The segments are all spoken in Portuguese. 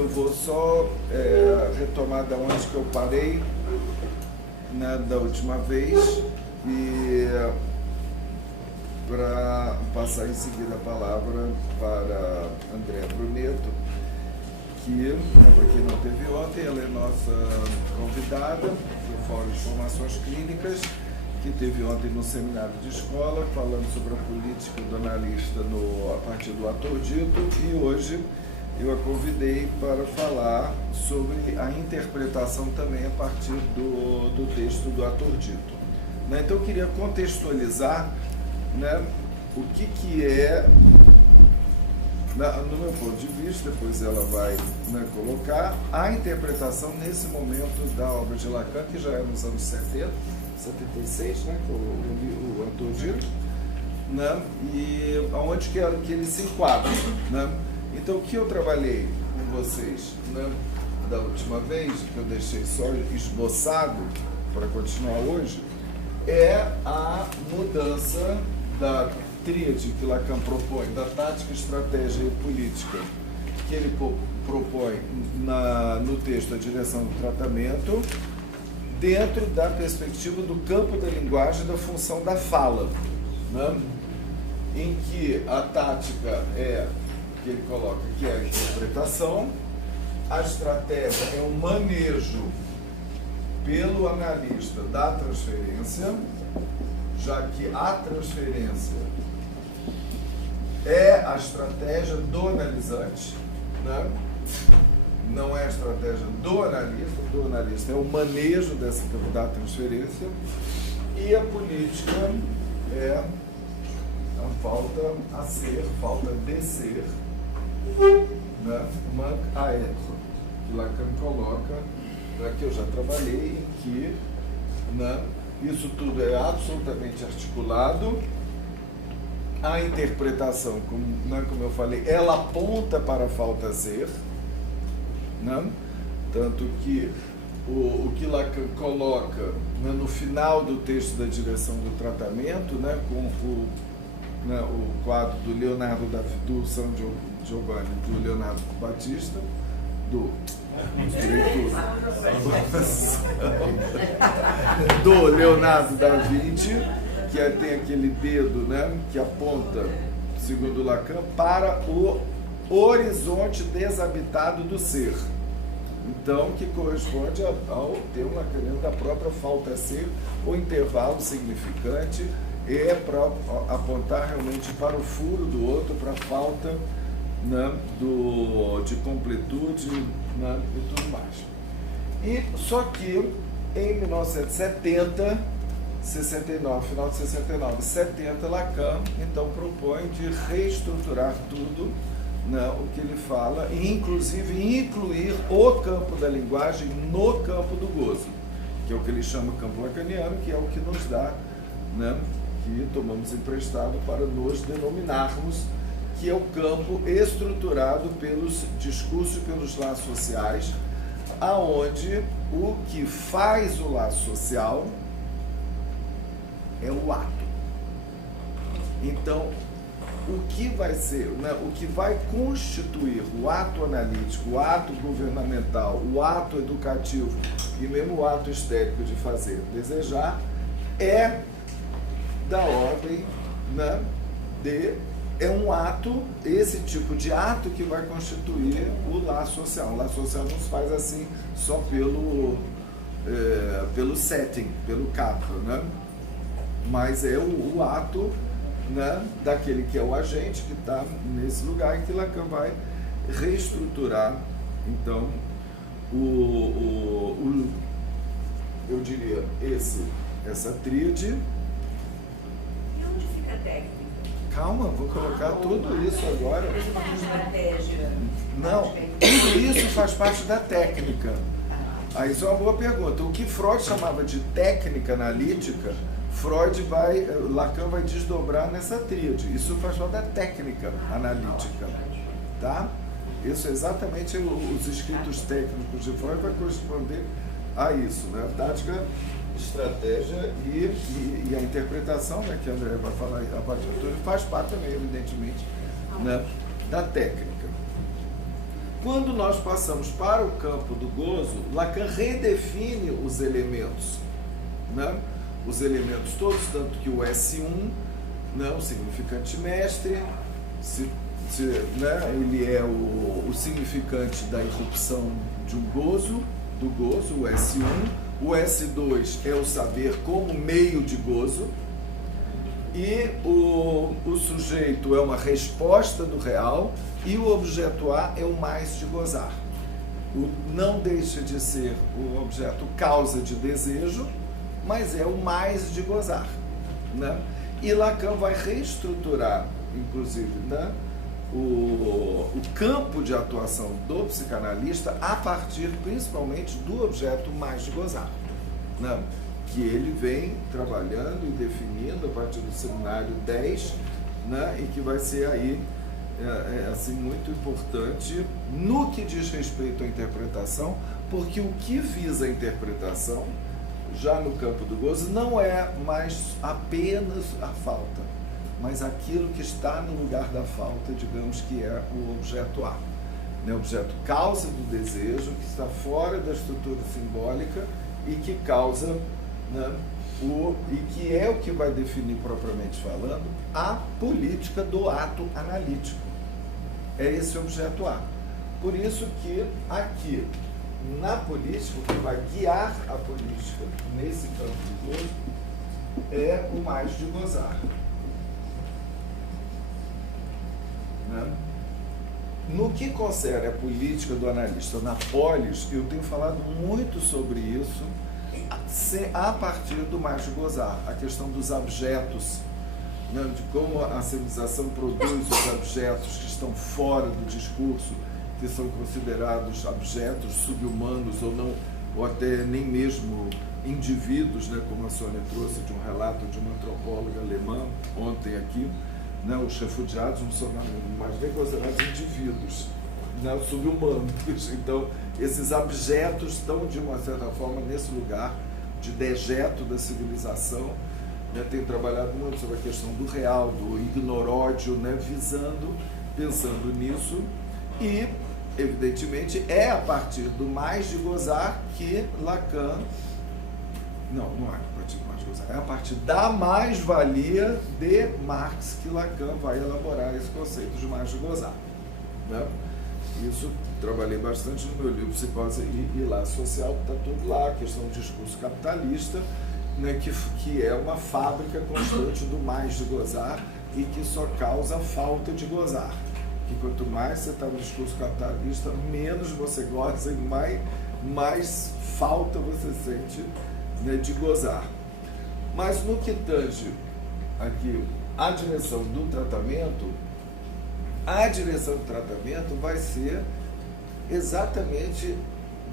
Eu vou só retomar da onde que eu parei, né, da última vez, e para passar em seguida a palavra para André Bruneto, que, para quem não teve ontem, ela é nossa convidada do Fórum de Formações Clínicas, que teve ontem no seminário de escola, falando sobre a política do analista a partir do ator dito, e hoje eu a convidei para falar sobre a interpretação também a partir do texto do ator dito. Né? Então eu queria contextualizar, né, o que é, no meu ponto de vista, depois ela vai, né, colocar a interpretação nesse momento da obra de Lacan, que já é nos anos 70, 76, né, que o ator dito, né, e aonde que ele se enquadra, né? Então, o que eu trabalhei com vocês, né, da última vez, que eu deixei só esboçado para continuar hoje, é a mudança da tríade que Lacan propõe, da tática, estratégia e política, que ele propõe no texto A Direção do Tratamento, dentro da perspectiva do campo da linguagem e da função da fala, né, em que a tática que ele coloca, que é a interpretação, a estratégia é o manejo pelo analista da transferência, já que a transferência é a estratégia do analisante, né? Não é a estratégia do analista é o manejo da transferência, e a política é a falta a ser, falta de ser, né? Manque à être, que Lacan coloca, né, que eu já trabalhei, em que, né, isso tudo é absolutamente articulado. A interpretação, como eu falei, ela aponta para a falta a ser, né? Tanto que o que Lacan coloca, né, no final do texto da Direção do Tratamento, né, com o quadro do Leonardo do São Giovanni, do Leonardo Batista, do Leonardo da Vinci, que tem aquele dedo, né, que aponta, segundo Lacan, para o horizonte desabitado do ser. Então, que corresponde ao termo lacaniano da própria falta a ser, o intervalo significante, é para apontar realmente para o furo do outro, para a falta, né, de completude, né, e tudo mais. E só que em 1970, 69, final de 69, 70, Lacan então propõe de reestruturar tudo, né, o que ele fala, e inclusive incluir o campo da linguagem no campo do gozo, que é o que ele chama campo lacaniano, que é o que nos dá, né, que tomamos emprestado para nos denominarmos, que é o campo estruturado pelos discursos e pelos laços sociais, aonde o que faz o laço social é o ato. Então, o que vai ser, né, o que vai constituir o ato analítico, o ato governamental, o ato educativo e mesmo o ato estético de fazer, desejar, é da ordem, né, é um ato, esse tipo de ato que vai constituir o laço social. O laço social não se faz assim só pelo setting, pelo capo, né? Mas é o ato, né, daquele que é o agente que está nesse lugar, em que Lacan vai reestruturar, então, eu diria, essa tríade. Onde fica a técnica? Calma, vou colocar tudo isso agora. Estratégia. Não, tudo isso faz parte da técnica. Aí isso é uma boa pergunta. O que Freud chamava de técnica analítica, Lacan vai desdobrar nessa tríade. Isso faz parte da técnica analítica, tá? Isso é exatamente os escritos técnicos de Freud vai corresponder a isso, né? A tática, estratégia e a interpretação, né, que a André vai falar a partir de tudo, faz parte também, evidentemente, né, da técnica. Quando nós passamos para o campo do gozo, Lacan redefine os elementos, né? Os elementos todos, tanto que o S1, né, o significante mestre, né, ele é o significante da irrupção de um gozo, do gozo, o S1. O S2 é o saber como meio de gozo. E o sujeito é uma resposta do real e o objeto A é o mais de gozar. Não deixa de ser o objeto causa de desejo, mas é o mais de gozar, né? E Lacan vai reestruturar, inclusive, né, o campo de atuação do psicanalista a partir principalmente do objeto mais de gozar, né? Que ele vem trabalhando e definindo a partir do seminário 10, né, e que vai ser aí assim, muito importante no que diz respeito à interpretação, porque o que visa a interpretação, já no campo do gozo, não é mais apenas a falta, mas aquilo que está no lugar da falta, digamos que é o objeto A, né, o objeto causa do desejo, que está fora da estrutura simbólica e que causa, né, e que é o que vai definir, propriamente falando, a política do ato analítico. É esse objeto A. Por isso que aqui, na política, o que vai guiar a política nesse campo de gozo é o mais de gozar, né? No que concerne a política do analista na polis, eu tenho falado muito sobre isso a partir do mais de gozar, a questão dos objetos, né, de como a civilização produz os objetos que estão fora do discurso, que são considerados objetos subhumanos ou não, ou até nem mesmo indivíduos, né, como a Sônia trouxe de um relato de uma antropóloga alemã ontem aqui, né, os refugiados não são mais nem considerados indivíduos, né, subhumanos. Então, esses objetos estão, de uma certa forma, nesse lugar de dejeto da civilização. Né, tenho trabalhado muito sobre a questão do real, do ignoródio, né, pensando nisso, e, evidentemente, é a partir do mais de gozar que Lacan... Não é a partir do mais de gozar, é a partir da mais-valia de Marx que Lacan vai elaborar esse conceito de mais de gozar, né? Isso trabalhei bastante no meu livro Psicose e Laço Social, está tudo lá, a questão do discurso capitalista, né, que é uma fábrica constante do mais de gozar e que só causa falta de gozar. Que quanto mais você está no discurso capitalista, menos você goza e mais falta você sente, né, de gozar. Mas no que tange aqui a direção do tratamento, a direção do tratamento vai ser exatamente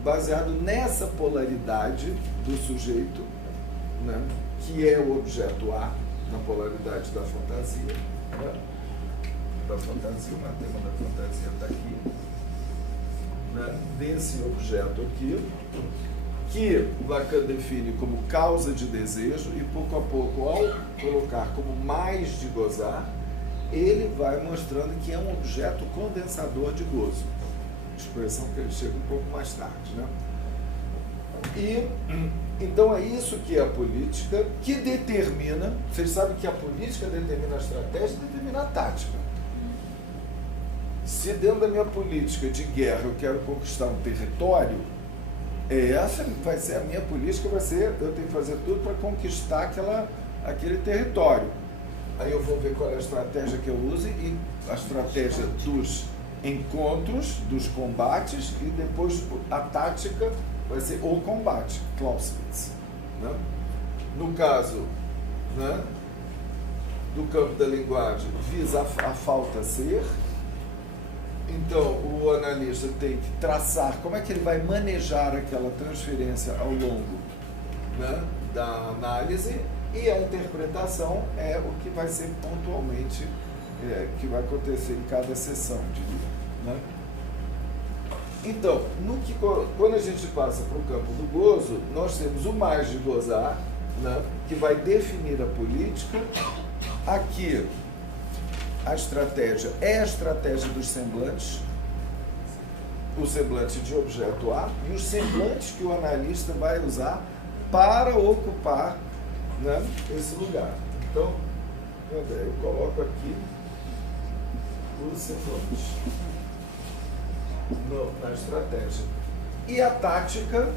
baseado nessa polaridade do sujeito, né, que é o objeto A, na polaridade da fantasia, né, da fantasia, o tema da fantasia está aqui, né, desse objeto aqui, que Lacan define como causa de desejo e pouco a pouco, ao colocar como mais de gozar, ele vai mostrando que é um objeto condensador de gozo, expressão que ele chega um pouco mais tarde, né? E então é isso que é a política, que determina, vocês sabem que a política determina a estratégia e determina a tática. Se dentro da minha política de guerra eu quero conquistar um território, essa vai ser a minha política, vai ser, eu tenho que fazer tudo para conquistar aquele território. Aí eu vou ver qual é a estratégia que eu uso, e a estratégia dos encontros, dos combates, e depois a tática vai ser o combate, Clausewitz, né? No caso, né, do campo da linguagem, visa a falta ser. Então, o analista tem que traçar como é que ele vai manejar aquela transferência ao longo, né, da análise, e a interpretação é o que vai ser pontualmente, que vai acontecer em cada sessão, diria, né? Então, quando a gente passa para o campo do gozo, nós temos o mais de gozar, né, que vai definir a política. Aqui, a estratégia é a estratégia dos semblantes, o semblante de objeto A e os semblantes que o analista vai usar para ocupar, né, esse lugar. Então, eu coloco aqui o semblante na estratégia. E a tática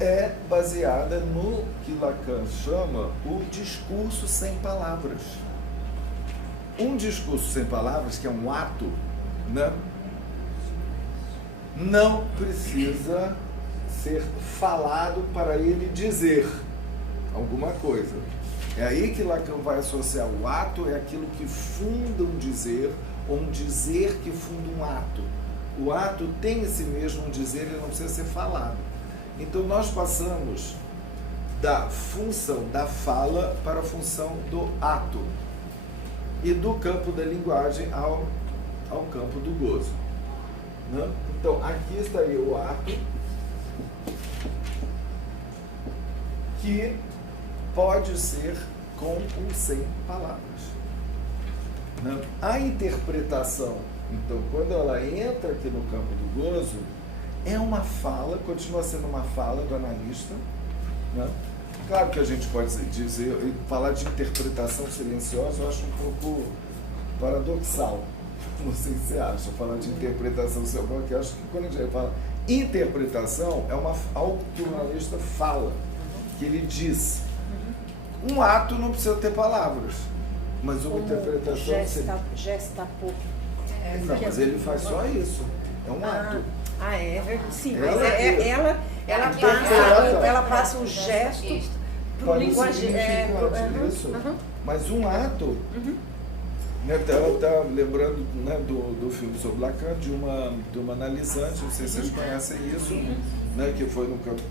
é baseada no que Lacan chama o discurso sem palavras. Um discurso sem palavras, que é um ato, né, não precisa ser falado para ele dizer alguma coisa. É aí que Lacan vai associar o ato, é aquilo que funda um dizer, ou um dizer que funda um ato. O ato tem esse mesmo dizer, ele não precisa ser falado. Então nós passamos da função da fala para a função do ato e do campo da linguagem ao campo do gozo, né? Então aqui estaria o ato, que pode ser com ou sem palavras, né? A interpretação, então, quando ela entra aqui no campo do gozo, é uma fala, continua sendo uma fala do analista, né? Claro que a gente pode dizer, falar de interpretação silenciosa, eu acho um pouco paradoxal. Não sei se você acha, falar de interpretação silenciosa, porque eu acho que quando a gente fala interpretação, é algo que o analista fala, que ele diz. Um ato não precisa ter palavras, mas uma interpretação... Gestapo. Não, mas ele faz só isso. É um ato. Sim, Ela mas ela passa o gesto para o linguagem. Isso. Mas um ato, né, ela está lembrando, né, do filme sobre Lacan, de uma analisante, não sei se vocês conhecem isso, né, que foi no campo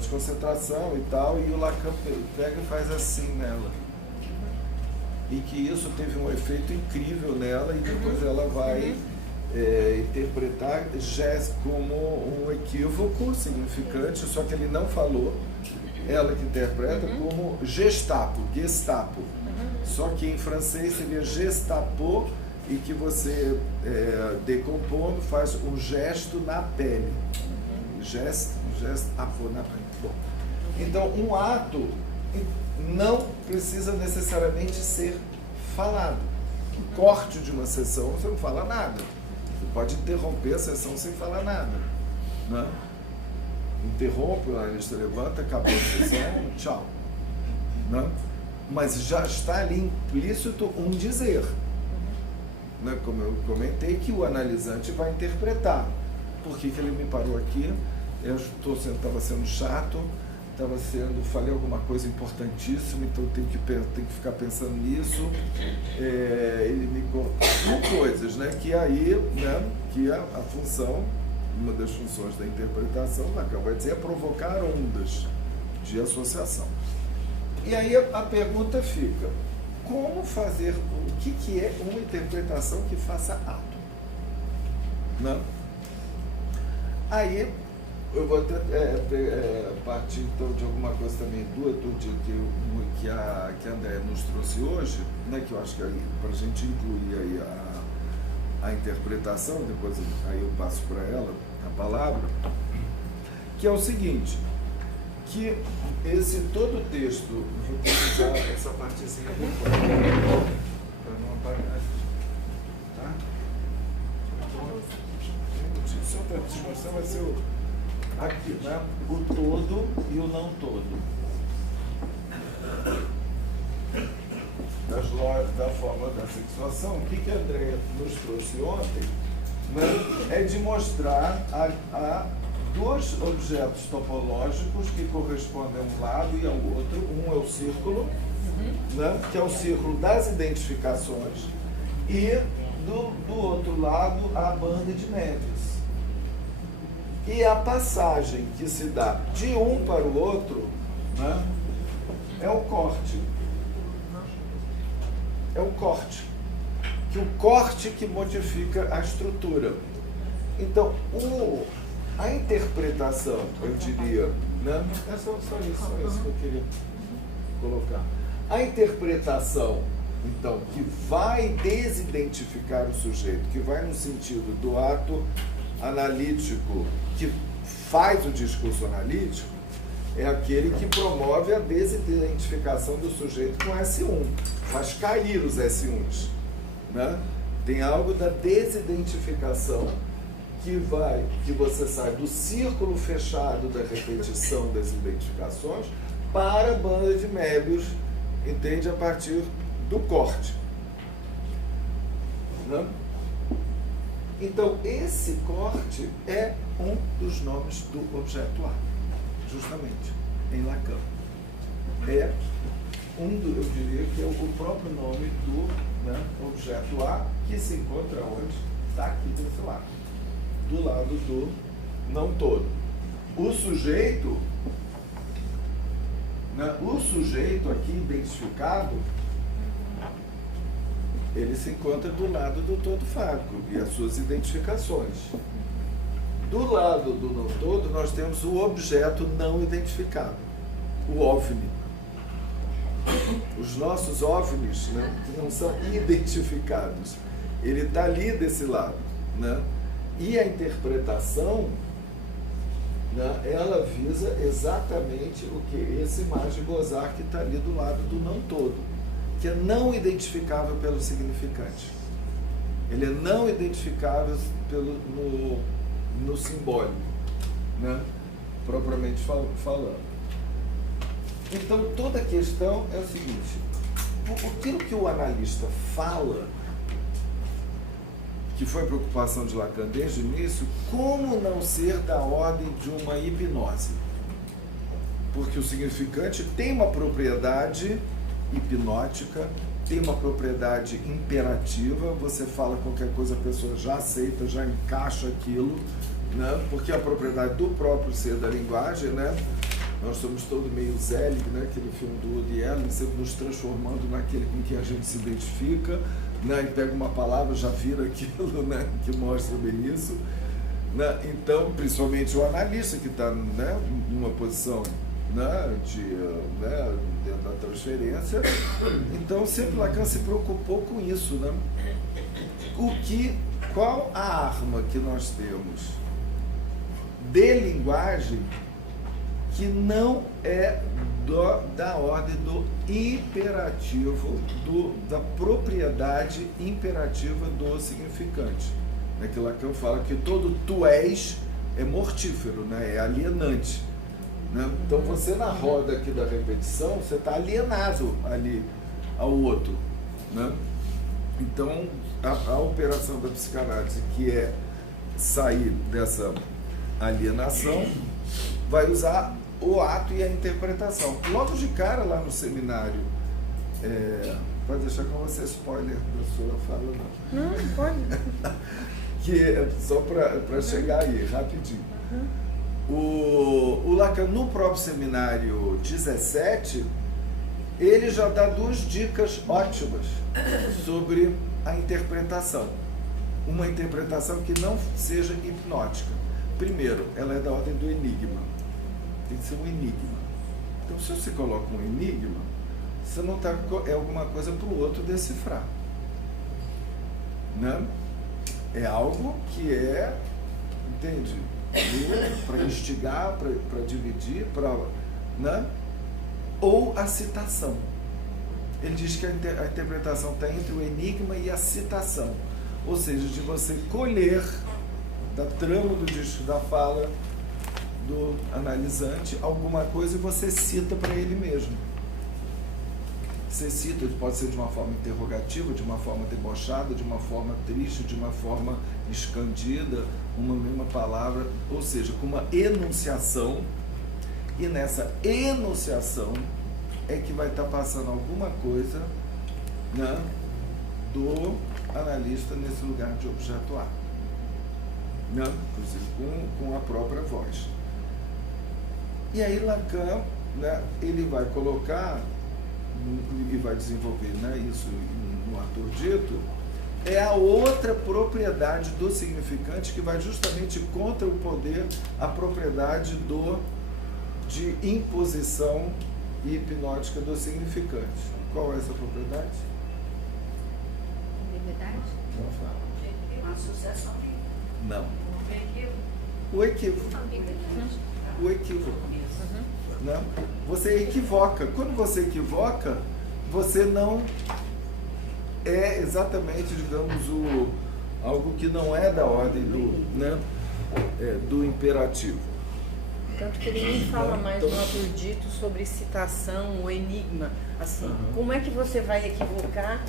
de concentração e tal, e o Lacan pega e faz assim nela. E que isso teve um efeito incrível nela, e depois ela vai interpretar gesto como um equívoco significante, só que ele não falou, ela que interpreta como gestapo. Só que em francês seria gestapo, e que você, decompondo, faz um gesto na pele. Gestapo na pele. Bom, então, um ato não precisa necessariamente ser falado. O corte de uma sessão, você não fala nada. Você pode interromper a sessão sem falar nada, né? Interrompe, o analista levanta, acabou a sessão, tchau, né? Mas já está ali implícito um dizer, né? Como eu comentei, que o analisante vai interpretar. Por que ele me parou aqui? Eu estava sendo chato, falei alguma coisa importantíssima, então tenho que ficar pensando nisso. Ele me contou coisas, né? Que aí, né, que a função, uma das funções da interpretação, Lacan vai dizer, é provocar ondas de associação. E aí a pergunta fica, como fazer, o que é uma interpretação que faça ato? Né? Aí eu vou até partir então de alguma coisa também do Etude que a Andréa nos trouxe hoje, né, que eu acho que para a gente incluir aí a interpretação, depois aí eu passo para ela a palavra, que é o seguinte, que esse todo o texto, vou utilizar essa partezinha para não apagar, tá? Só para te mostrar, vai ser aqui, né? O todo e o não todo. Da forma da sexuação, o que a Andréa nos trouxe ontem, né, é de mostrar a dois objetos topológicos que correspondem a um lado e ao outro. Um é o círculo, né, que é o círculo das identificações, e do outro lado a banda de médias. E a passagem que se dá de um para o outro, né, é o corte. É o corte. Que o corte que modifica a estrutura. Então, a interpretação, eu diria, né, é só isso que eu queria colocar. A interpretação então, que vai desidentificar o sujeito, que vai no sentido do ato analítico que faz o discurso analítico, é aquele que promove a desidentificação do sujeito com S1, faz cair os S1s, né? Tem algo da desidentificação que você sai do círculo fechado da repetição das identificações para a banda de Möbius, entende, a partir do corte, né? Então, esse corte é um dos nomes do objeto A, justamente, em Lacan. É eu diria que é o próprio nome do, né, objeto A, que se encontra onde? Está aqui desse lado, do lado do não todo. O sujeito, né, aqui identificado, ele se encontra do lado do todo fálico e as suas identificações. Do lado do não todo, nós temos o objeto não identificado, o OVNI. Os nossos OVNIs, né, que não são identificados, ele está ali desse lado, né? E a interpretação, né, ela visa exatamente o que? Essa imagem de Gozar que está ali do lado do não todo, que é não identificável pelo significante. Ele é não identificável no simbólico, né? Propriamente falando. Então, toda a questão é o seguinte: aquilo que o analista fala, que foi a preocupação de Lacan desde o início, como não ser da ordem de uma hipnose? Porque o significante tem uma propriedade hipnótica, tem uma propriedade imperativa, você fala qualquer coisa, a pessoa já aceita, já encaixa aquilo, né? Porque é a propriedade do próprio ser da linguagem, né? Nós somos todos meio Zelig, né? Aquele filme do Woody Allen, sempre nos transformando naquele com que a gente se identifica, né? E pega uma palavra, já vira aquilo, né? Que mostra bem isso, né? Então, principalmente o analista que está, né, numa posição, né, dentro da transferência. Então, sempre Lacan se preocupou com isso, né? Qual a arma que nós temos de linguagem que não é da ordem do imperativo, da propriedade imperativa do significante? Né? Que Lacan fala que todo tu és é mortífero, né? É alienante. Né? Então, você na roda aqui da repetição, você está alienado ali ao outro, né? Então, a operação da psicanálise, que é sair dessa alienação, vai usar o ato e a interpretação. Logo de cara, lá no seminário, pode deixar com você spoiler da sua fala, não? Não, pode. Que é só para chegar aí, rapidinho. O Lacan, no próprio seminário 17, ele já dá 2 dicas ótimas sobre a interpretação. Uma interpretação que não seja hipnótica. Primeiro, ela é da ordem do enigma. Tem que ser um enigma. Então, se você coloca um enigma, você não está... É alguma coisa para o outro decifrar. Né? É algo que é... Entende? Para instigar, para dividir, né? Ou a citação. Ele diz que a interpretação está entre o enigma e a citação, ou seja, de você colher da trama do disco, da fala do analisante alguma coisa e você cita para ele mesmo. Você cita, pode ser de uma forma interrogativa, de uma forma debochada, de uma forma triste, de uma forma escandida, uma mesma palavra, ou seja, com uma enunciação, e nessa enunciação é que vai estar passando alguma coisa, né, do analista nesse lugar de objeto A, né, inclusive com a própria voz. E aí Lacan, né, ele vai colocar e vai desenvolver, né, isso no ator dito, é a outra propriedade do significante que vai justamente contra o poder, a propriedade de imposição hipnótica do significante. Qual é essa propriedade? ambiguidade? Não fala. Uma associação. Não. O equívoco. O equívoco. Né? Você equivoca. Quando você equivoca, você não é exatamente, digamos, algo que não é da ordem do imperativo. Tanto que ele nem fala mais no ator dito sobre citação ou enigma. Assim, como é que você vai equivocar?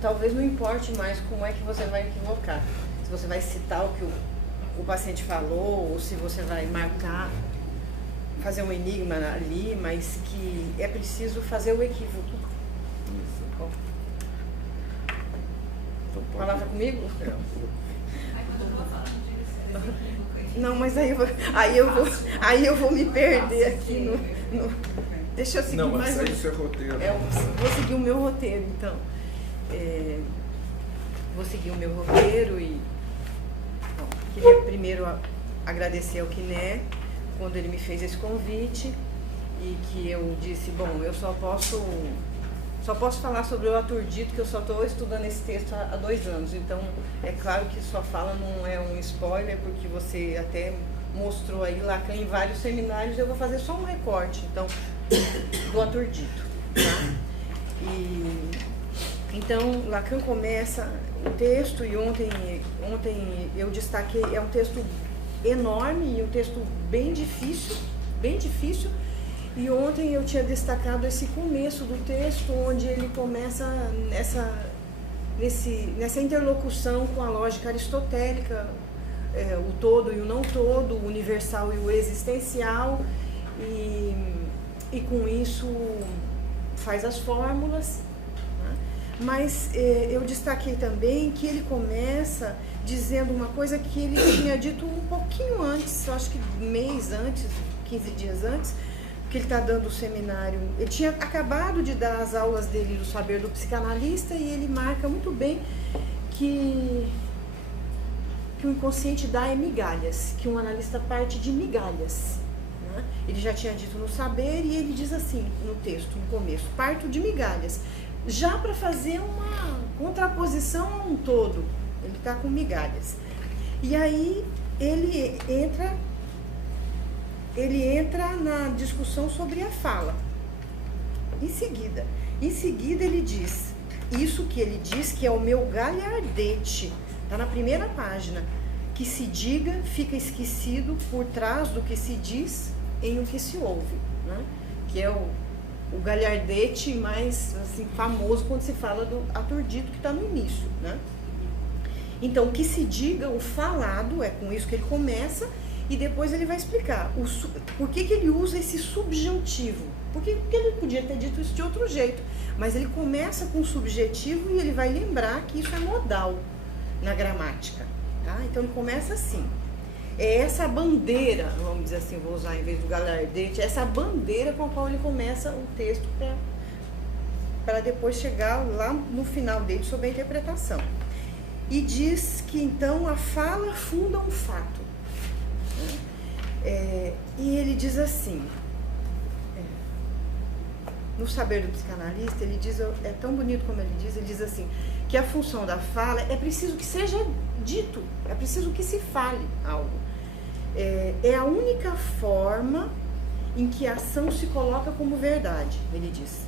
Talvez não importe mais como é que você vai equivocar. Se você vai citar o que o paciente falou, ou se você vai marcar, fazer um enigma ali, mas que é preciso fazer o equívoco. Isso. Então, Palavra comigo? É. Não, mas aí eu vou me perder aqui no deixa eu seguir Não, mas mais aí isso é roteiro. eu vou seguir o meu roteiro, então. Vou seguir o meu roteiro e bom, queria primeiro agradecer ao Quiné quando ele me fez esse convite e que eu disse, bom, eu só posso falar sobre o ator dito, que eu só estou estudando esse texto há 2 anos. Então, é claro que sua fala não é um spoiler, porque você até mostrou aí Lacan em vários seminários. Eu vou fazer só um recorte, então, do ator dito. Tá? Então, Lacan começa o texto, e ontem eu destaquei, é um texto enorme e um texto bem difícil, e ontem eu tinha destacado esse começo do texto, onde ele começa nessa interlocução com a lógica aristotélica, o todo e o não todo, o universal e o existencial, e com isso faz as fórmulas. Mas eu destaquei também que ele começa dizendo uma coisa que ele tinha dito um pouquinho antes, acho que mês antes, 15 dias antes, que ele está dando o seminário. Ele tinha acabado de dar as aulas dele do saber do psicanalista, e ele marca muito bem que o inconsciente dá é migalhas, que um analista parte de migalhas. Né? Ele já tinha dito no saber, e ele diz assim no texto, no começo, parto de migalhas, já para fazer uma contraposição a um todo. Ele está com migalhas. E aí ele entra na discussão sobre a fala. Em seguida ele diz, isso que ele diz que é o meu galhardete, está na primeira página, que se diga, fica esquecido por trás do que se diz em o que se ouve, né? Que é o galhardete mais assim, famoso quando se fala do ator dito, que está no início, né? Então, que se diga, o falado, é com isso que ele começa, e depois ele vai explicar por que ele usa esse subjuntivo. Porque ele podia ter dito isso de outro jeito, mas ele começa com o subjetivo e ele vai lembrar que isso é modal na gramática. Tá? Então ele começa assim. É essa bandeira, vamos dizer assim, vou usar em vez do galhardete, é essa bandeira com a qual ele começa o texto para depois chegar lá no final dele sobre a interpretação. E diz que então a fala funda um fato. E ele diz assim, no saber do psicanalista, ele diz, é tão bonito como ele diz assim, que a função da fala é preciso que seja dito, é preciso que se fale algo. É a única forma em que a ação se coloca como verdade, ele diz.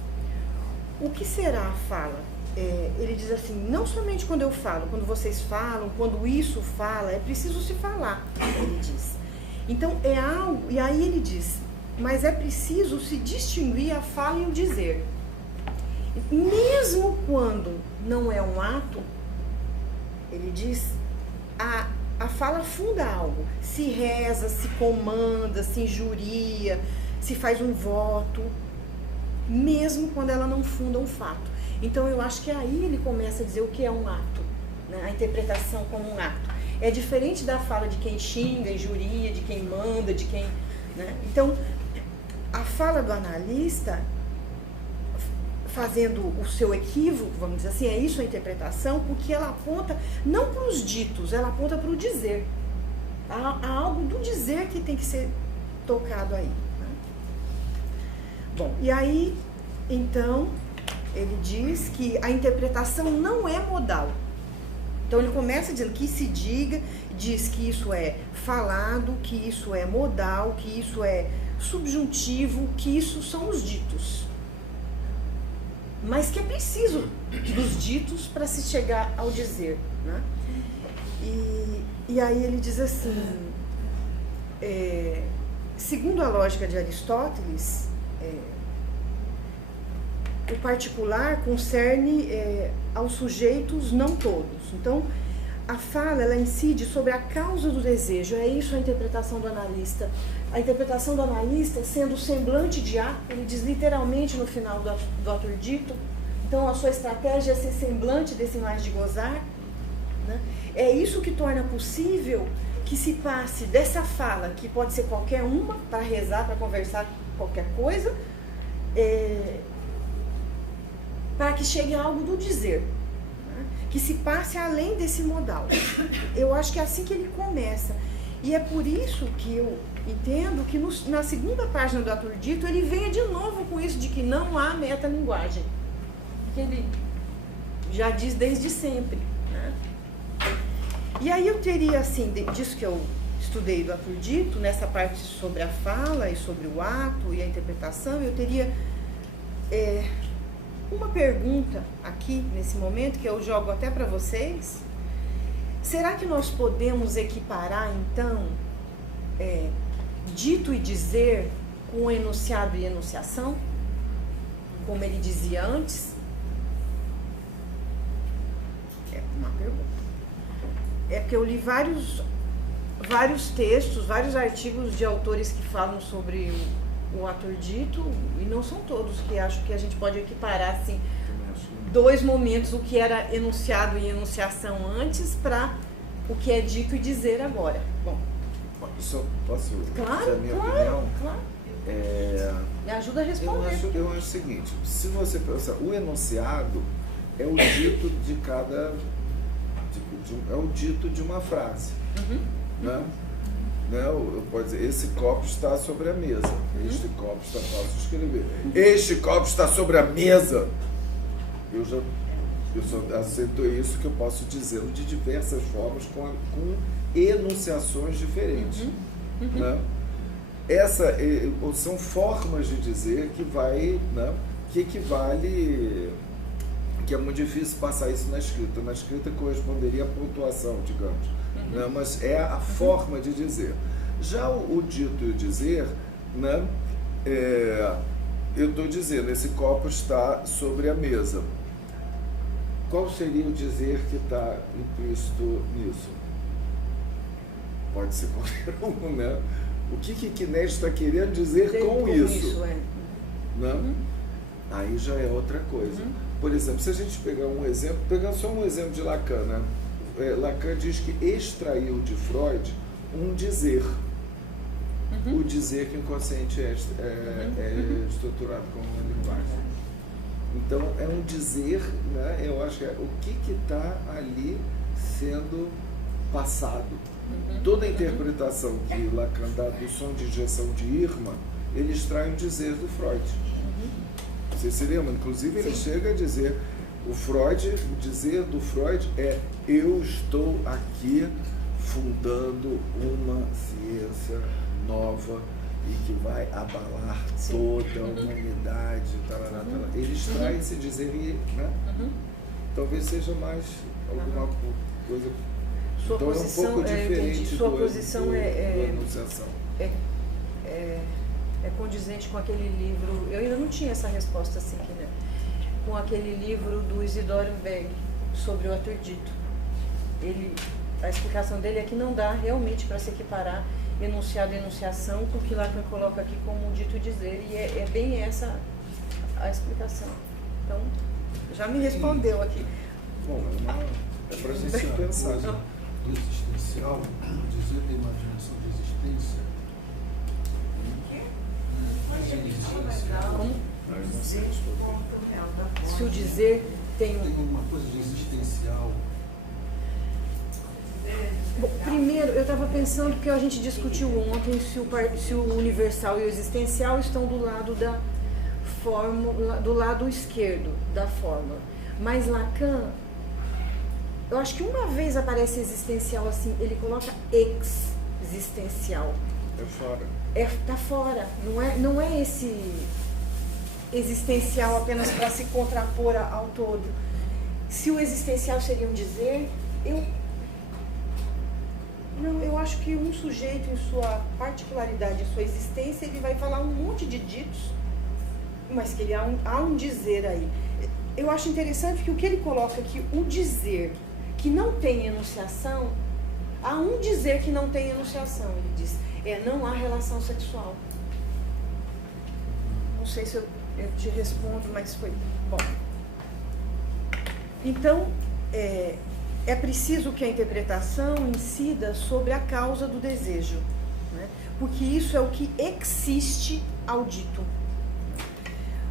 O que será a fala? Ele diz assim, não somente quando eu falo, quando vocês falam, quando isso fala, é preciso se falar, ele diz. Então é algo, e aí ele diz, mas é preciso se distinguir a fala e o dizer. Mesmo quando não é um ato, ele diz, a fala funda algo, se reza, se comanda, se injuria, se faz um voto, mesmo quando ela não funda um fato. Então eu acho que aí ele começa a dizer o que é um ato, né? A interpretação como um ato. É diferente da fala de quem xinga, injuria, de quem manda, de quem... Né? Então, a fala do analista, fazendo o seu equívoco, vamos dizer assim, é isso a interpretação, porque ela aponta não para os ditos, ela aponta para o dizer. Há algo do dizer que tem que ser tocado aí. Né? Bom, e aí, então, ele diz que a interpretação não é modal. Então ele começa dizendo que se diga, diz que isso é falado, que isso é modal, que isso é subjuntivo, que isso são os ditos. Mas que é preciso dos ditos para se chegar ao dizer, né? E aí ele diz assim, segundo a lógica de Aristóteles, o particular concerne aos sujeitos, não todos. Então, a fala, ela incide sobre a causa do desejo. É isso a interpretação do analista. A interpretação do analista, sendo o semblante de ato, ele diz literalmente no final do ato dito. Então, a sua estratégia é ser semblante desse mais de gozar, né? É isso que torna possível que se passe dessa fala, que pode ser qualquer uma, para rezar, para conversar, qualquer coisa, para que chegue a algo do dizer, né? Que se passe além desse modal. Eu acho que é assim que ele começa. E é por isso que eu entendo que na segunda página do ato dito ele venha de novo com isso de que não há metalinguagem. Que ele já diz desde sempre, né? E aí eu teria, assim, disso que eu estudei do ato dito, nessa parte sobre a fala e sobre o ato e a interpretação, eu teria uma pergunta aqui, nesse momento, que eu jogo até para vocês. Será que nós podemos equiparar, então, dito e dizer com enunciado e enunciação, como ele dizia antes? É uma pergunta. É porque eu li vários textos, vários artigos de autores que falam sobre o ato dito, e não são todos que acho que a gente pode equiparar assim, dois momentos, o que era enunciado e enunciação antes para o que é dito e dizer agora. Bom, só posso claro, dizer a minha opinião? Claro. Me ajuda a responder. Eu acho o seguinte, se você pensar, o enunciado é o dito de cada... é o dito de uma frase, né? Eu posso dizer, esse copo está sobre a mesa. Este copo está, posso escrever. Este copo está sobre a mesa. Eu só aceito isso que eu posso dizê-lo de diversas formas, com enunciações diferentes, né? São formas de dizer que vai, né, que equivale, que é muito difícil passar isso na escrita. Na escrita corresponderia à pontuação, digamos. Né, mas é a forma de dizer. Já o dito e o dizer, né, eu estou dizendo, esse copo está sobre a mesa. Qual seria o dizer que está implícito nisso? Pode ser qualquer um, né? O que Knézet está querendo dizer com isso? Né? Aí já é outra coisa. Por exemplo, se a gente pegar um exemplo, pegando só um exemplo de Lacan, né? Lacan diz que extraiu de Freud um dizer. O dizer que o inconsciente é estruturado como uma linguagem. Então, é um dizer, né? Eu acho que é o que está ali sendo passado. Toda a interpretação que Lacan dá do som de injeção de Irma, ele extrai um dizer do Freud. Vocês se lembram? Inclusive, ele chega a dizer, o dizer do Freud é: eu estou aqui fundando uma ciência nova e que vai abalar toda a humanidade. Ele extrai esse dizer, né? Talvez seja mais alguma coisa. Sua então posição, é um pouco diferente sua posição da enunciação. É condizente com aquele livro, eu ainda não tinha essa resposta assim, né? Com aquele livro do Isidoro Berg sobre o ato dito. A explicação dele é que não dá realmente para se equiparar enunciado e enunciação, porque Lacan coloca aqui como dito dizer, e é bem essa a explicação. Então, já me respondeu aqui. Bom, é para a gente pensar. Do existencial, dizer da imaginação de existência. Como? Se o dizer tem uma coisa de existencial. Bom, primeiro, eu estava pensando que a gente discutiu ontem se o universal e o existencial estão do lado da fórmula, do lado esquerdo da fórmula. Mas Lacan, eu acho que uma vez aparece existencial assim, ele coloca existencial. É fora. Tá fora, não é esse existencial apenas para se contrapor ao todo. Se o existencial seria um dizer, eu acho que um sujeito em sua particularidade, em sua existência, ele vai falar um monte de ditos, mas que há um dizer aí. Eu acho interessante que o que ele coloca aqui, o dizer que não tem enunciação, há um dizer que não tem enunciação, ele diz, não há relação sexual. Não sei se eu te respondo, mas foi bom. Então, é preciso que a interpretação incida sobre a causa do desejo, né? Porque isso é o que existe ao dito.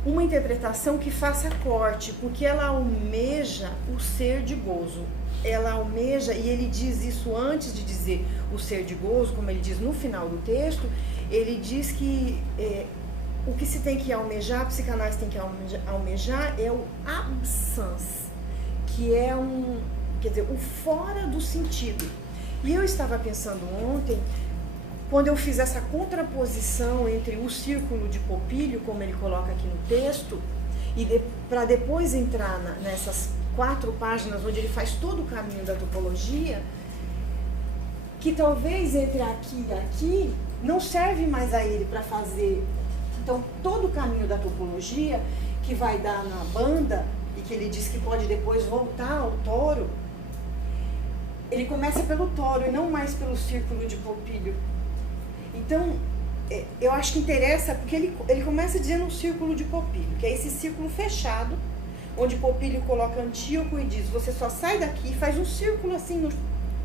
Uma interpretação que faça corte, porque ela almeja o ser de gozo. Ela almeja, e ele diz isso antes de dizer o ser de gozo, como ele diz no final do texto, ele diz que o que se tem que almejar, a psicanálise tem que almejar é o absence, que é quer dizer, o fora do sentido. E eu estava pensando ontem, quando eu fiz essa contraposição entre o círculo de Popílio, como ele coloca aqui no texto, e para depois entrar nessas 4 páginas onde ele faz todo o caminho da topologia, que talvez entre aqui e aqui não serve mais a ele para fazer. Então, todo o caminho da topologia que vai dar na banda, e que ele diz que pode depois voltar ao toro, ele começa pelo toro e não mais pelo círculo de Popílio. Então, eu acho que interessa, porque ele começa dizendo um círculo de Popílio, que é esse círculo fechado, onde Popílio coloca Antíoco e diz, você só sai daqui, faz um círculo assim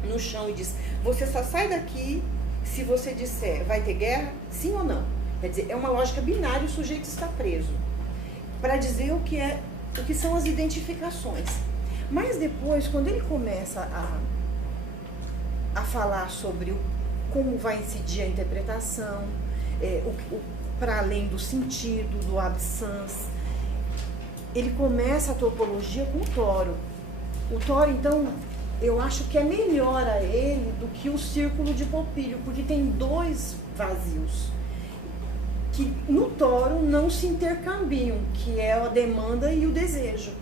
no chão e diz, você só sai daqui se você disser, vai ter guerra, sim ou não. Quer dizer, é uma lógica binária, o sujeito está preso, para dizer o que são as identificações. Mas depois, quando ele começa a falar sobre como vai incidir a interpretação, para além do sentido, do absence, ele começa a topologia com o toro. O toro, então, eu acho que é melhor a ele do que o círculo de Popílio, porque tem 2 vazios que no toro não se intercambiam, que é a demanda e o desejo.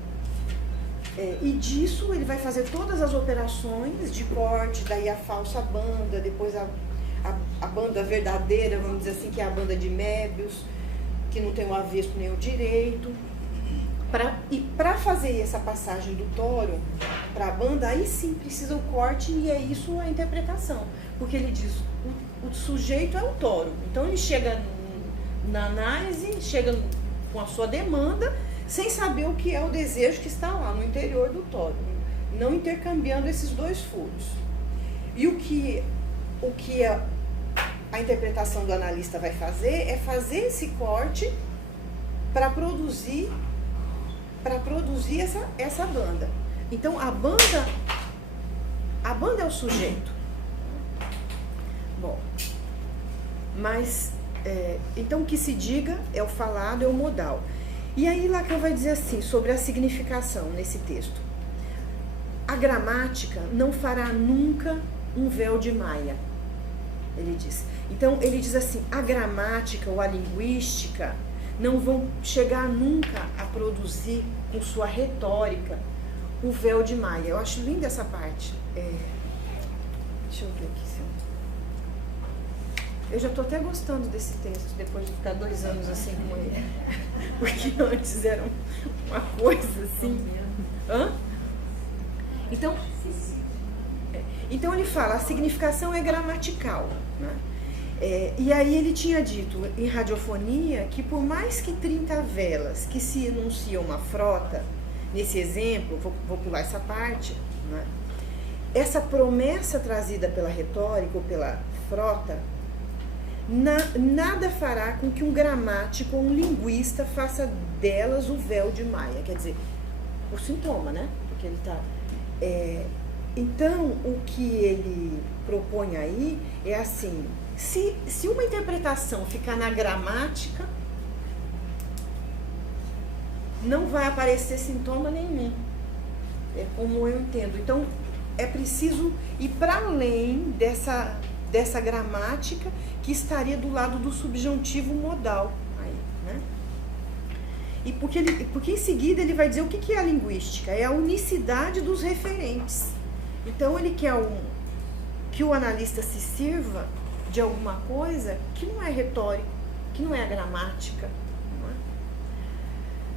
E disso ele vai fazer todas as operações de corte, daí a falsa banda, depois a banda verdadeira, vamos dizer assim, que é a banda de Mébius, que não tem o avesso nem o direito. E para fazer essa passagem do toro para a banda, aí sim precisa o corte, e é isso a interpretação. Porque ele diz, o sujeito é o toro. Então ele chega na análise, chega com a sua demanda, sem saber o que é o desejo que está lá no interior do toro, não intercambiando esses 2 furos. E o que a interpretação do analista vai fazer é fazer esse corte para produzir essa banda. Então a banda é o sujeito. Bom, mas então o que se diga é o falado, é o modal. E aí Lacan vai dizer assim, sobre a significação nesse texto. A gramática não fará nunca um véu de Maia, ele diz. Então ele diz assim, a gramática ou a linguística não vão chegar nunca a produzir com sua retórica o véu de Maia. Eu acho linda essa parte. Deixa eu ver aqui. Eu já estou até gostando desse texto, depois de ficar 2 anos assim com ele. Porque antes era uma coisa assim. Hã? Então ele fala, a significação é gramatical, né? E aí ele tinha dito em radiofonia que por mais que 30 velas que se enunciam uma frota, nesse exemplo, vou pular essa parte, né? Essa promessa trazida pela retórica ou pela frota, nada fará com que um gramático ou um linguista faça delas o véu de Maia, quer dizer, o sintoma, né? Porque ele está... Então, o que ele propõe aí é assim, se uma interpretação ficar na gramática, não vai aparecer sintoma nenhum. É como eu entendo. Então, é preciso ir para além dessa gramática que estaria do lado do subjuntivo modal. Aí, né? E porque em seguida ele vai dizer o que é a linguística? É a unicidade dos referentes. Então, ele quer que o analista se sirva de alguma coisa que não é retórico, que não é a gramática. Não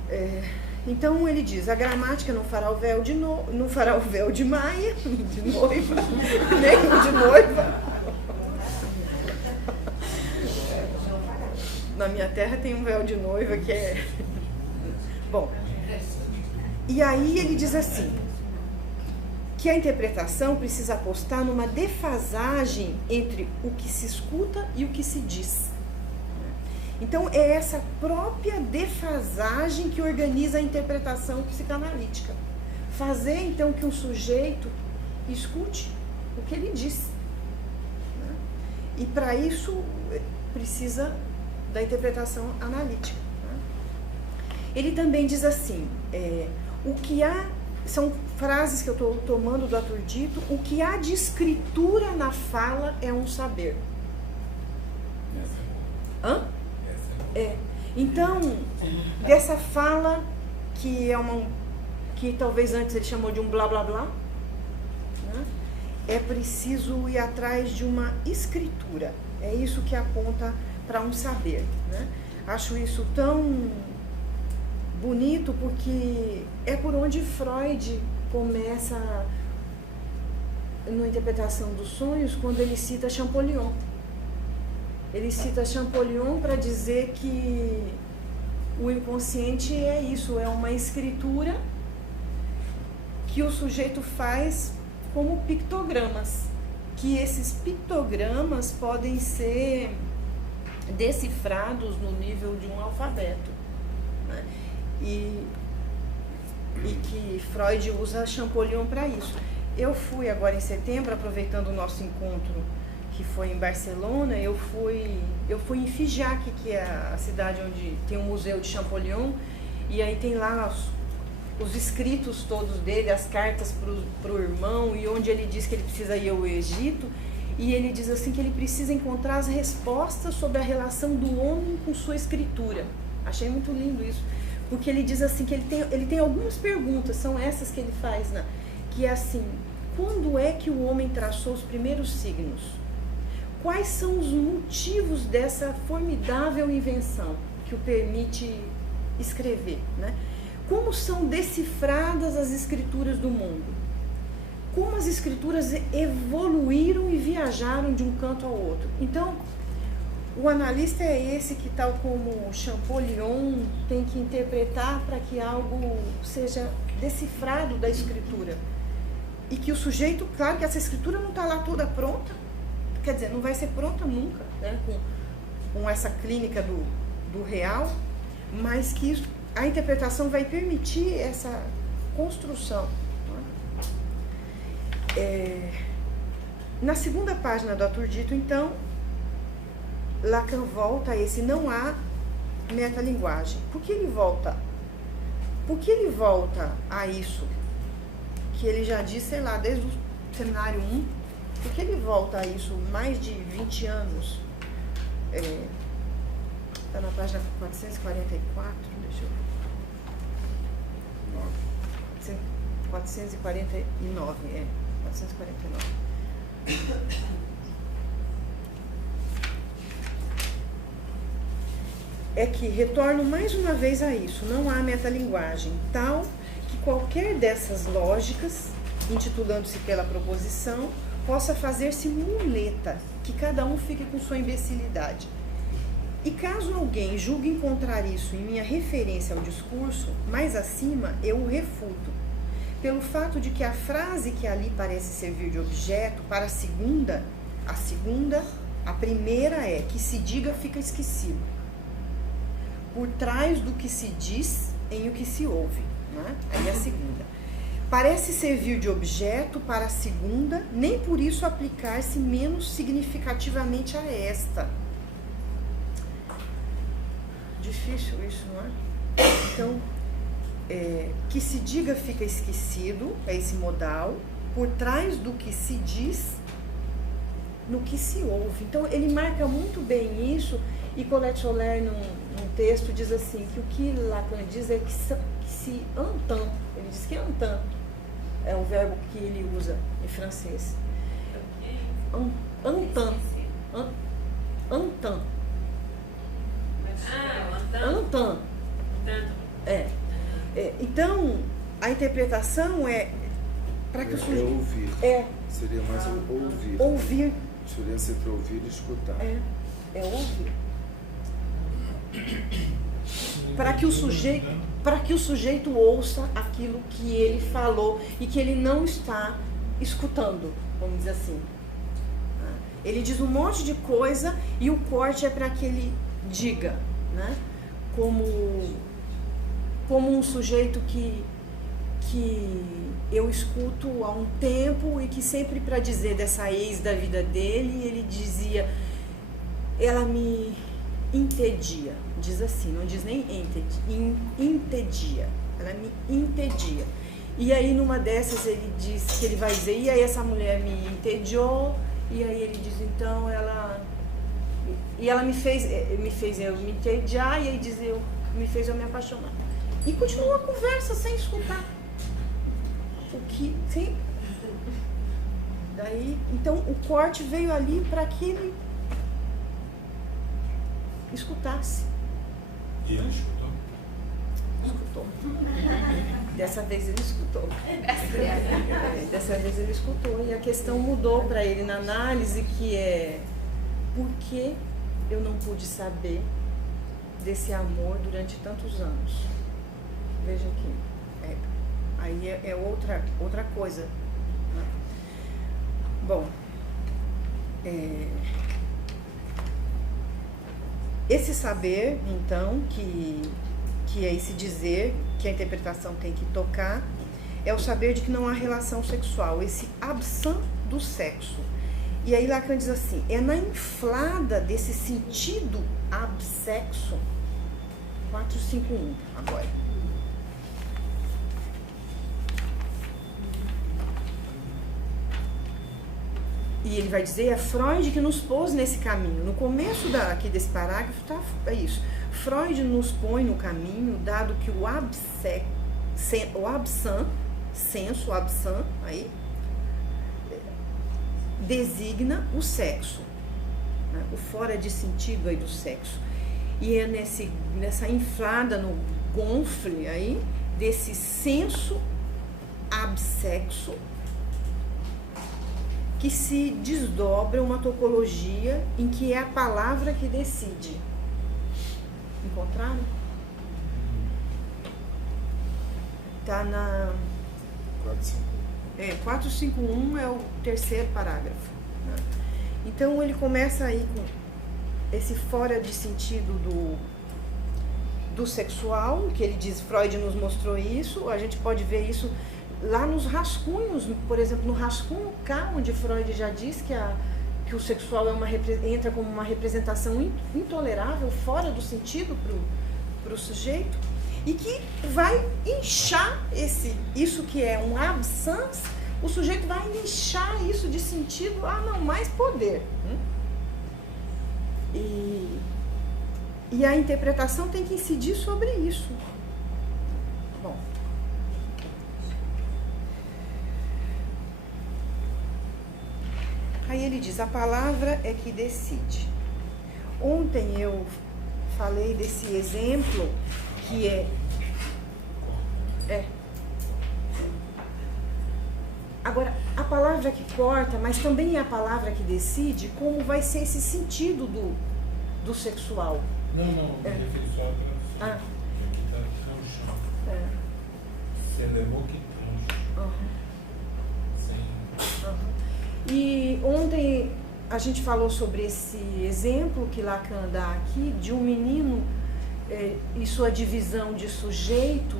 é? Então ele diz, a gramática não fará o véu de não fará o véu de Maia, de noiva, nem o de noiva. Na minha terra tem um véu de noiva que é... Bom, e aí ele diz assim, que a interpretação precisa apostar numa defasagem entre o que se escuta e o que se diz. Então, é essa própria defasagem que organiza a interpretação psicanalítica. Fazer, então, que um sujeito escute o que ele diz. Né? E, para isso, precisa da interpretação analítica. Né? Ele também diz assim, o que há... São frases que eu estou tomando do Arthur Dito. O que há de escritura na fala é um saber. Hã? Então, dessa fala, que que talvez antes ele chamou de um blá blá blá, né? É preciso ir atrás de uma escritura. É isso que aponta para um saber. Né? Acho isso tão bonito porque é por onde Freud começa na interpretação dos sonhos, quando ele cita Champollion. Ele cita Champollion para dizer que o inconsciente é isso, é uma escritura que o sujeito faz como pictogramas, que esses pictogramas podem ser decifrados no nível de um alfabeto, né? E que Freud usa Champollion para isso. Eu fui agora em setembro, aproveitando o nosso encontro que foi em Barcelona, eu fui em Figeac, que é a cidade onde tem um museu de Champollion, e aí tem lá os escritos todos dele, as cartas para o irmão, e onde ele diz que ele precisa ir ao Egito, e ele diz assim que ele precisa encontrar as respostas sobre a relação do homem com sua escritura. Achei muito lindo isso, porque ele diz assim que ele tem algumas perguntas, são essas que ele faz, né? Que é assim, quando é que o homem traçou os primeiros signos? Quais são os motivos dessa formidável invenção que o permite escrever, né? Como são decifradas as escrituras do mundo? Como as escrituras evoluíram e viajaram de um canto ao outro? Então, o analista é esse que, tal como Champollion, tem que interpretar para que algo seja decifrado da escritura. E que o sujeito, claro que essa escritura não está lá toda pronta, quer dizer, não vai ser pronta nunca, né, com essa clínica do real, mas que a interpretação vai permitir essa construção. Né? Na segunda página do Arthur Dito, então, Lacan volta a esse não há metalinguagem. Por que ele volta a isso? Que ele já disse, sei lá, desde o seminário 1, por que ele volta a isso mais de 20 anos? Está na página 444, deixa eu ver. 449, 449. É que retorno mais uma vez a isso, não há metalinguagem, tal que qualquer dessas lógicas, intitulando-se pela proposição, possa fazer-se muleta, que cada um fique com sua imbecilidade. E caso alguém julgue encontrar isso em minha referência ao discurso, mais acima eu o refuto, pelo fato de que a frase que ali parece servir de objeto para a primeira é que se diga fica esquecido, por trás do que se diz em o que se ouve, né? Aí a segunda. Parece servir de objeto para a segunda, nem por isso aplicar-se menos significativamente a esta. Difícil isso, não é? Então, que se diga fica esquecido, é esse modal, por trás do que se diz, no que se ouve. Então ele marca muito bem isso, e Colette Soler num texto diz assim, que o que Lacan diz é que se entend, ele diz que entend é o verbo que ele usa em francês. Entend. Entend. Entend. Então, a interpretação é para que o sujeito... ouvir. Seria mais ouvir. Ouvir. Diferença entre ouvir e escutar. É ouvir. Para que o sujeito ouça aquilo que ele falou e que ele não está escutando, vamos dizer assim. Ele diz um monte de coisa e o corte é para que ele diga, né? Como um sujeito que eu escuto há um tempo e que sempre para dizer dessa ex da vida dele, ele dizia, ela me entedia, diz assim, não diz nem entedia, ela me entedia. E aí numa dessas ele diz que ele vai dizer, e aí essa mulher me entediou, e aí ele diz, então ela me fez eu me entediar, e aí diz, me fez eu me apaixonar. E continua a conversa sem escutar. Daí, então o corte veio ali para que ele escutasse. E ele escutou? Escutou. Dessa vez ele escutou. Dessa vez ele escutou. E a questão mudou para ele na análise, que é: por que eu não pude saber desse amor durante tantos anos? Veja aqui. Aí é outra coisa. Bom, esse saber, então, que é esse dizer que a interpretação tem que tocar, é o saber de que não há relação sexual, esse absent do sexo. E aí Lacan diz assim, é na inflada desse sentido absexo, 451 agora. E ele vai dizer, é Freud que nos pôs nesse caminho. No começo aqui desse parágrafo, é isso. Freud nos põe no caminho, dado que o absent, senso, absent, aí, designa o sexo, né? O fora de sentido aí do sexo. E é nessa inflada, no gonfle aí, desse senso absexo, que se desdobra uma topologia em que é a palavra que decide. Encontraram? Está na... 451 é o terceiro parágrafo. Né? Então ele começa aí com esse fora de sentido do sexual, que ele diz, Freud nos mostrou isso, a gente pode ver isso lá nos rascunhos, por exemplo, no rascunho K, onde Freud já diz que o sexual entra como uma representação intolerável, fora do sentido para o sujeito, e que vai inchar isso que é um absence, o sujeito vai inchar isso de sentido, não, mais poder. E a interpretação tem que incidir sobre isso. Bom. Aí ele diz, a palavra é que decide. Ontem eu falei desse exemplo que é agora, a palavra que corta, mas também é a palavra que decide como vai ser esse sentido do sexual. Não, me referi só à tradução. Aqui está tranchant. C'est le mot qui tranche. E ontem a gente falou sobre esse exemplo que Lacan dá aqui, de um menino e sua divisão de sujeito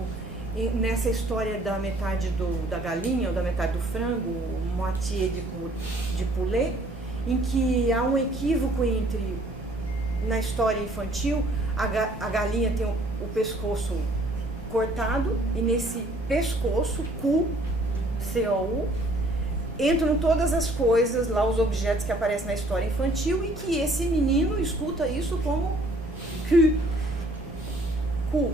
nessa história da metade da galinha ou da metade do frango, moitié de poulet, em que há um equívoco na história infantil, a galinha tem o pescoço cortado, e nesse pescoço, cu, C-O-U, entram todas as coisas, lá os objetos que aparecem na história infantil, e que esse menino escuta isso como cu,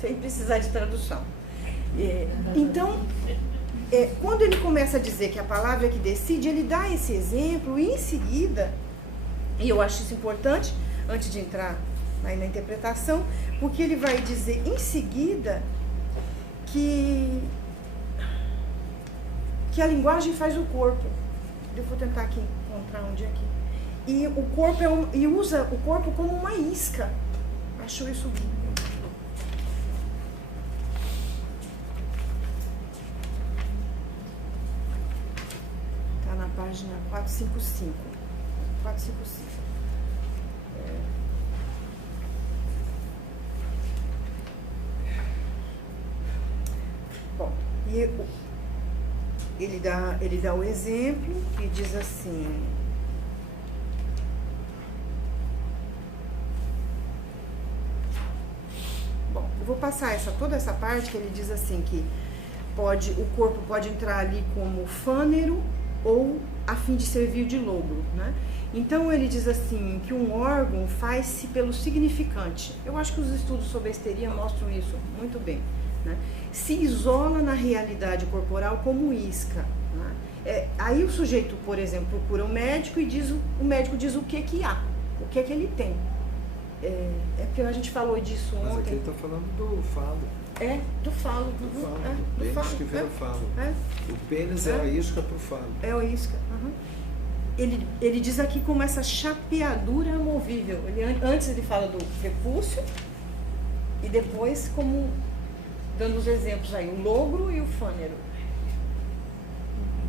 sem precisar de tradução. Então, quando ele começa a dizer que a palavra é que decide, ele dá esse exemplo e em seguida, e eu acho isso importante, antes de entrar aí na interpretação, porque ele vai dizer em seguida que a linguagem faz o corpo. Eu vou tentar aqui encontrar onde é aqui. E o corpo e usa o corpo como uma isca. Acho isso bem. Está na página 455. 455. Bom, e ele dá o exemplo e diz assim: bom, eu vou passar toda essa parte que ele diz assim que o corpo pode entrar ali como fânero ou a fim de servir de logro, né? Então ele diz assim que um órgão faz-se pelo significante. Eu acho que os estudos sobre a histeria mostram isso muito bem, né? Se isola na realidade corporal como isca, né? Aí o sujeito, por exemplo, procura o médico e o médico diz o que há, o que ele tem. Porque a gente falou disso ontem. Mas aqui ele está falando do falo. Do falo. Do pênis que vem o falo. O pênis é a isca para o falo. É a isca. Uhum. Ele diz aqui como essa chapeadura amovível. Antes ele fala do prepúcio e depois como dando os exemplos aí, o logro e o fânero.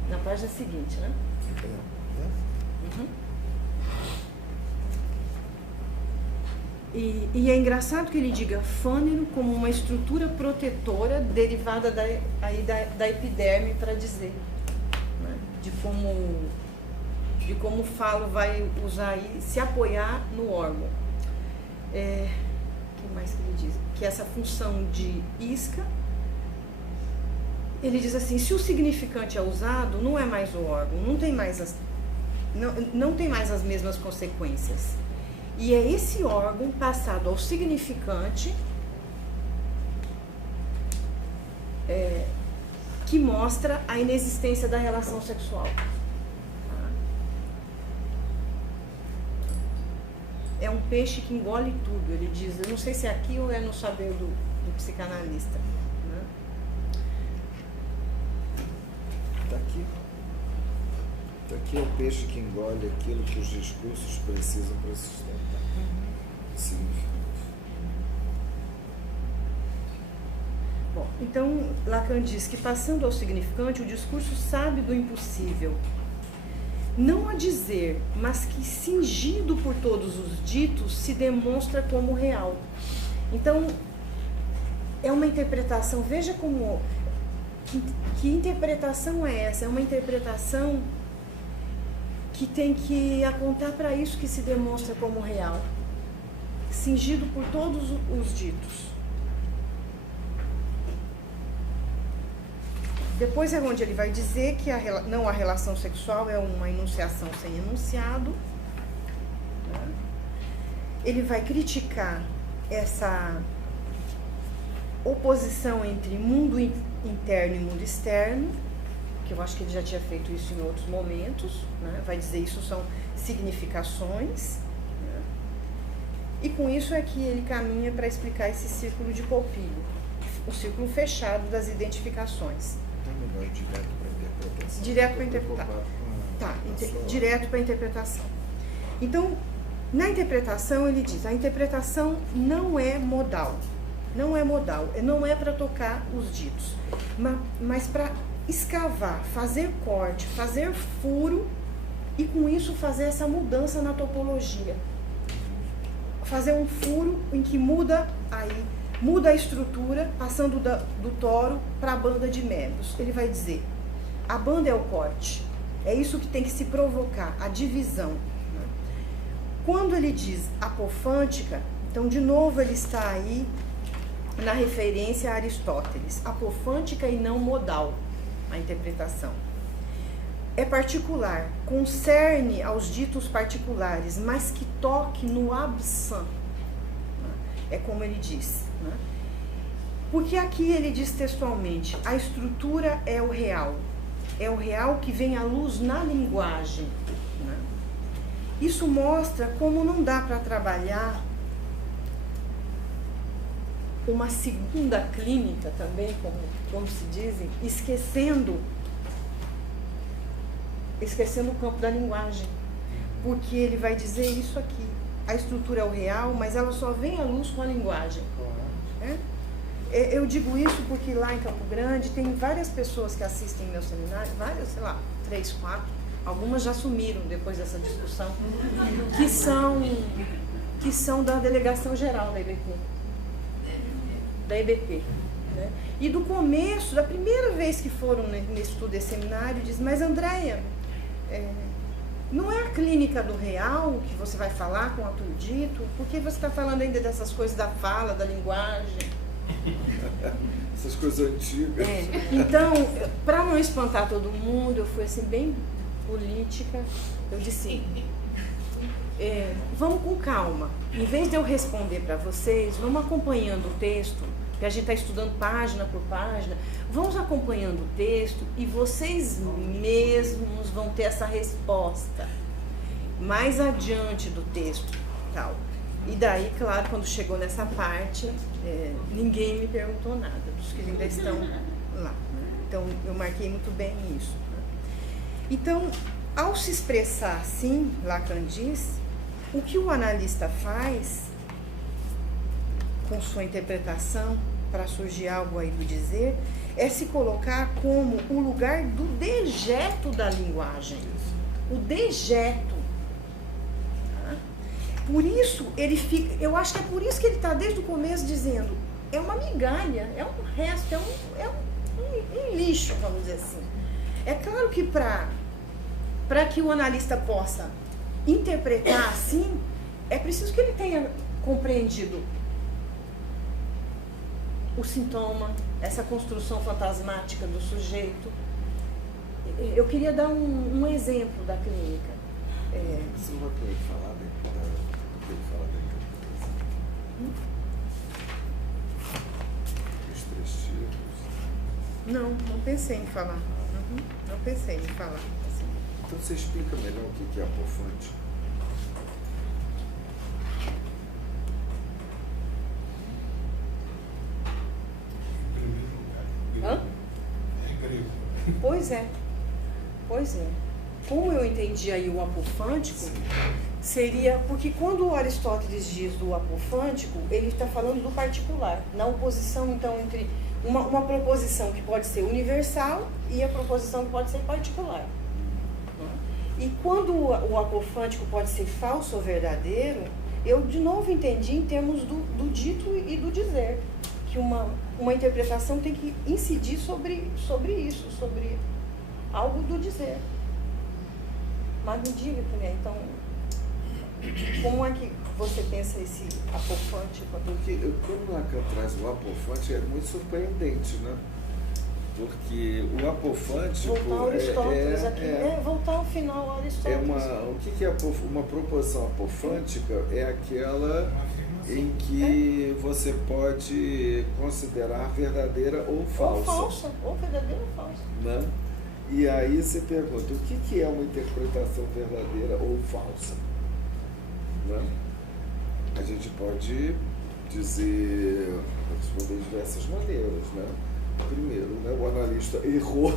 Na página seguinte, né? Uhum. E é engraçado que ele diga fânero como uma estrutura protetora derivada da epiderme, para dizer, né? de como o falo vai usar e se apoiar no órgão. O que mais que ele diz? Que essa função de isca, ele diz assim, se o significante é usado, não é mais o órgão, não tem mais as mesmas consequências. E é esse órgão passado ao significante que mostra a inexistência da relação sexual. É um peixe que engole tudo, ele diz. Eu não sei se é aqui ou é no saber do psicanalista. Né? Está aqui. Está aqui é o peixe que engole aquilo que os discursos precisam para sustentar. Significante. Bom, então Lacan diz que passando ao significante, o discurso sabe do impossível. Não a dizer, mas que cingido por todos os ditos se demonstra como real. Então, é uma interpretação, veja como, que interpretação é essa? É uma interpretação que tem que apontar para isso que se demonstra como real, cingido por todos os ditos. Depois é onde ele vai dizer que a relação sexual é uma enunciação sem enunciado. Né? Ele vai criticar essa oposição entre mundo interno e mundo externo, que eu acho que ele já tinha feito isso em outros momentos. Né? Vai dizer isso são significações. Né? E com isso é que ele caminha para explicar esse círculo de Pompilho, o círculo fechado das identificações. Melhor direto para a interpretação. Direto para a interpretação. Tá, direto para a interpretação. Então, na interpretação, ele diz, a interpretação não é modal. Não é modal, não é para tocar os ditos, mas para escavar, fazer corte, fazer furo e com isso fazer essa mudança na topologia. Fazer um furo em que muda a estrutura, passando do toro para a banda de membros. Ele vai dizer, a banda é o corte, é isso que tem que se provocar, a divisão. Né? Quando ele diz apofântica, então de novo ele está aí na referência a Aristóteles, apofântica e não modal, a interpretação. É particular, concerne aos ditos particulares, mas que toque no absam. É como ele diz. Né? Porque aqui ele diz textualmente, a estrutura é o real que vem à luz na linguagem. Né? Isso mostra como não dá para trabalhar uma segunda clínica também, como se dizem, esquecendo o campo da linguagem, porque ele vai dizer isso aqui, a estrutura é o real, mas ela só vem à luz com a linguagem. Né? Eu digo isso porque lá em Campo Grande tem várias pessoas que assistem meu seminário, várias, sei lá, 3, 4, algumas já sumiram depois dessa discussão, que são da delegação geral da EBP. Né? E do começo, da primeira vez que foram nesse estudo desse seminário, diz, mas Andréia, não é a clínica do real que você vai falar com o ato dito? Porque você está falando ainda dessas coisas da fala, da linguagem? Essas coisas antigas. Então, para não espantar todo mundo, eu fui assim, bem política, eu disse, vamos com calma. Em vez de eu responder para vocês, vamos acompanhando o texto, que a gente está estudando página por página, vamos acompanhando o texto e vocês mesmos vão ter essa resposta mais adiante do texto. Tal. E daí, claro, quando chegou nessa parte, ninguém me perguntou nada, dos que ainda estão lá. Então, eu marquei muito bem isso. Então, ao se expressar assim, Lacan diz, o que o analista faz com sua interpretação, para surgir algo aí do dizer, é se colocar como o lugar do dejeto da linguagem. O dejeto. Tá? Por isso, ele fica, eu acho que é por isso que ele está desde o começo dizendo, é uma migalha, é um resto, é um lixo, vamos dizer assim. É claro que para que o analista possa interpretar assim, é preciso que ele tenha compreendido o sintoma, essa construção fantasmática do sujeito. Eu queria dar um exemplo da clínica. Você não vai poder falar do que ele fala da os 3 tipos? Não pensei em falar. Não pensei em falar. Assim. Então você explica melhor o que é apofante? Pois é. Como eu entendi aí o apofântico, seria... Porque quando o Aristóteles diz do apofântico, ele está falando do particular, na oposição, então, entre uma proposição que pode ser universal e a proposição que pode ser particular. E quando o apofântico pode ser falso ou verdadeiro, eu de novo entendi em termos do dito e do dizer, que uma interpretação tem que incidir sobre isso, sobre algo do dizer. Mas me diga, né, então, como é que você pensa esse apofante? Porque quando Lacan traz o apofante é muito surpreendente, né? Porque o apofante... Voltar ao Aristóteles aqui, voltar ao final ao Aristóteles. O que é uma proposição apofântica? É aquela em que você pode considerar verdadeira ou falsa. Ou verdadeira ou falsa. Né? E aí você pergunta, o que é uma interpretação verdadeira ou falsa? Né? A gente pode responder de diversas maneiras, né? Primeiro, né, o analista errou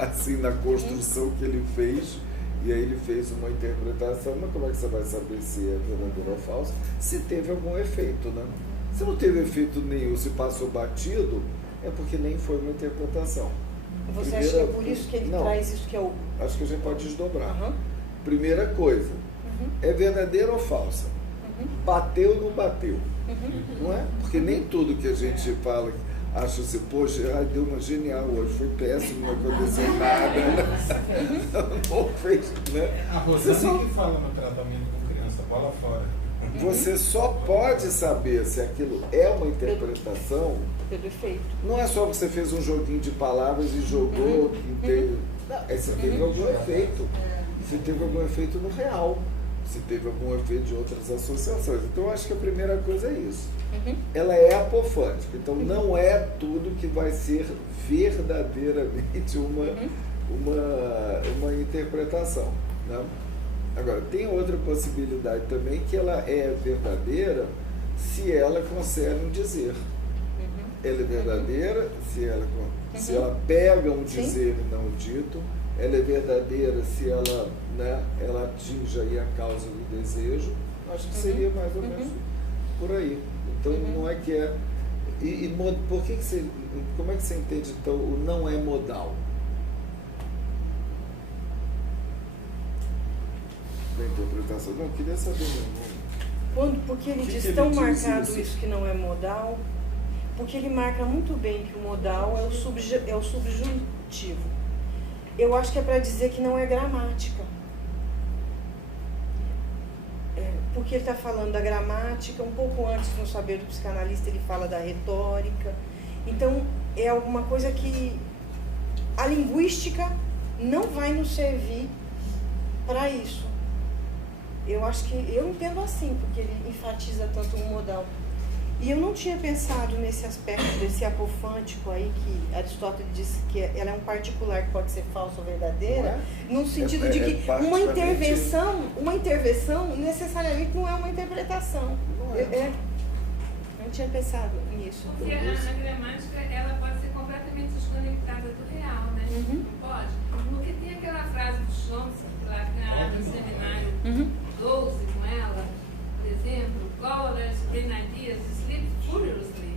assim na construção que ele fez, e aí ele fez uma interpretação, mas como é que você vai saber se é verdadeiro ou falso? Se teve algum efeito, né? Se não teve efeito nenhum, se passou batido, é porque nem foi uma interpretação. Você acha que é por isso que ele traz isso que é o... Acho que a gente pode desdobrar. Primeira coisa, é verdadeira ou falsa? Bateu ou não bateu? Não é? Porque nem tudo que a gente fala... Acho assim, poxa, deu uma genial hoje, foi péssimo, não aconteceu nada. Não fez, né? A Rosana que fala no tratamento com criança, bola fora. Você só pode saber se aquilo é uma interpretação. Pelo efeito. Não é só que você fez um joguinho de palavras e jogou, entende? Não, é se teve algum efeito. Se teve algum efeito no real. Se teve algum efeito de outras associações. Então, eu acho que a primeira coisa é isso. Ela é apofântica. Então, não é tudo que vai ser verdadeiramente uma interpretação. Né? Agora, tem outra possibilidade também, que ela é verdadeira se ela concerne um dizer. Ela é verdadeira se ela pega um dizer e não o dito. Ela é verdadeira se ela, né, ela atinge aí a causa do desejo. Acho que seria mais ou menos por aí. Então, não é que é... por que você... Como é que você entende, então, o não é modal? Da interpretação. Não, queria saber mesmo. Porque ele diz que tão ele diz marcado isso que não é modal, porque ele marca muito bem que o modal é o subjuntivo. Eu acho que é para dizer que não é gramática. Porque ele está falando da gramática, um pouco antes no Saber do Psicanalista ele fala da retórica. Então, é alguma coisa que a linguística não vai nos servir para isso. Eu acho que, eu entendo assim, porque ele enfatiza tanto o modal. E eu não tinha pensado nesse aspecto desse apofântico aí, que Aristóteles disse que ela é um particular que pode ser falsa ou verdadeira, no sentido de que uma intervenção necessariamente não é uma interpretação. Eu não tinha pensado nisso. Porque a gramática, ela pode ser completamente desconectada do real, né? Não pode? Porque tem aquela frase do Chomsky, lá no seminário 12 com ela, por exemplo, Scholars, Green Ideas, Sleep Furiously.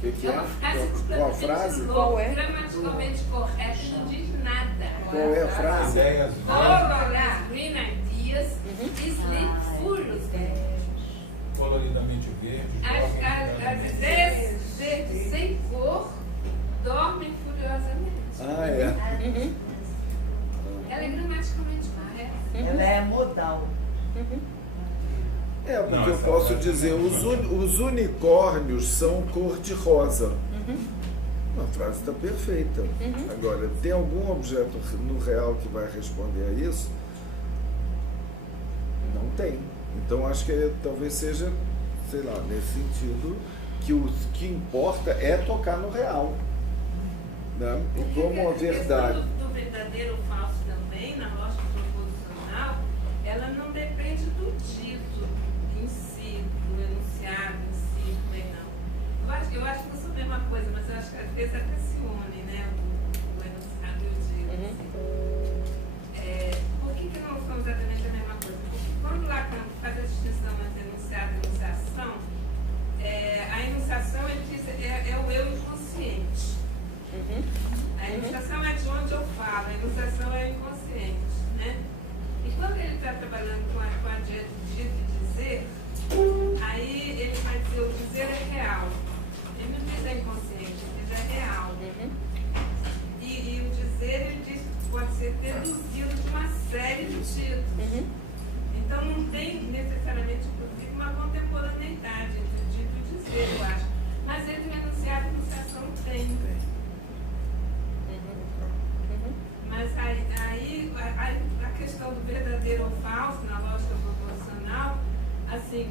Que é? Uma frase Qual a frase? Qual é? gramaticalmente correta, não diz nada. Qual é a frase? Ideias Scholars, Green Ideas, Sleep Furiously. coloridamente verde. As ideias verdes sem cor dormem furiosamente. Ah, é? Ela é gramaticalmente correta. Ela é modal. É, porque Não, eu essa posso frase dizer, não os unicórnios são cor-de-rosa. A frase está perfeita. Agora, tem algum objeto no real que vai responder a isso? Não tem. Então, acho que talvez seja, sei lá, nesse sentido, que o que importa é tocar no real. Né? E como a verdade... A questão do verdadeiro ou falso também, na lógica proposicional, ela não depende do dito em si, do enunciado em si, também não. Eu acho que não são a mesma coisa, mas eu acho que às vezes até se une, né, o enunciado e o dito. Por que não são exatamente a mesma coisa? Porque quando Lacan faz a distinção entre enunciado e enunciação, a enunciação, ele diz, é o eu inconsciente. A enunciação é de onde eu falo, a enunciação é o inconsciente, né? E quando ele está trabalhando com a dito e dizer, aí ele vai dizer, o dizer é real. Ele não diz é inconsciente, ele diz é real. E o dizer, ele diz que pode ser deduzido de uma série de ditos. Então não tem necessariamente, inclusive, uma contemporaneidade entre dito e dizer, eu acho. Mas entre o enunciado e a enunciação tem. Mas aí a questão do verdadeiro ou falso, na lógica proporcional, assim,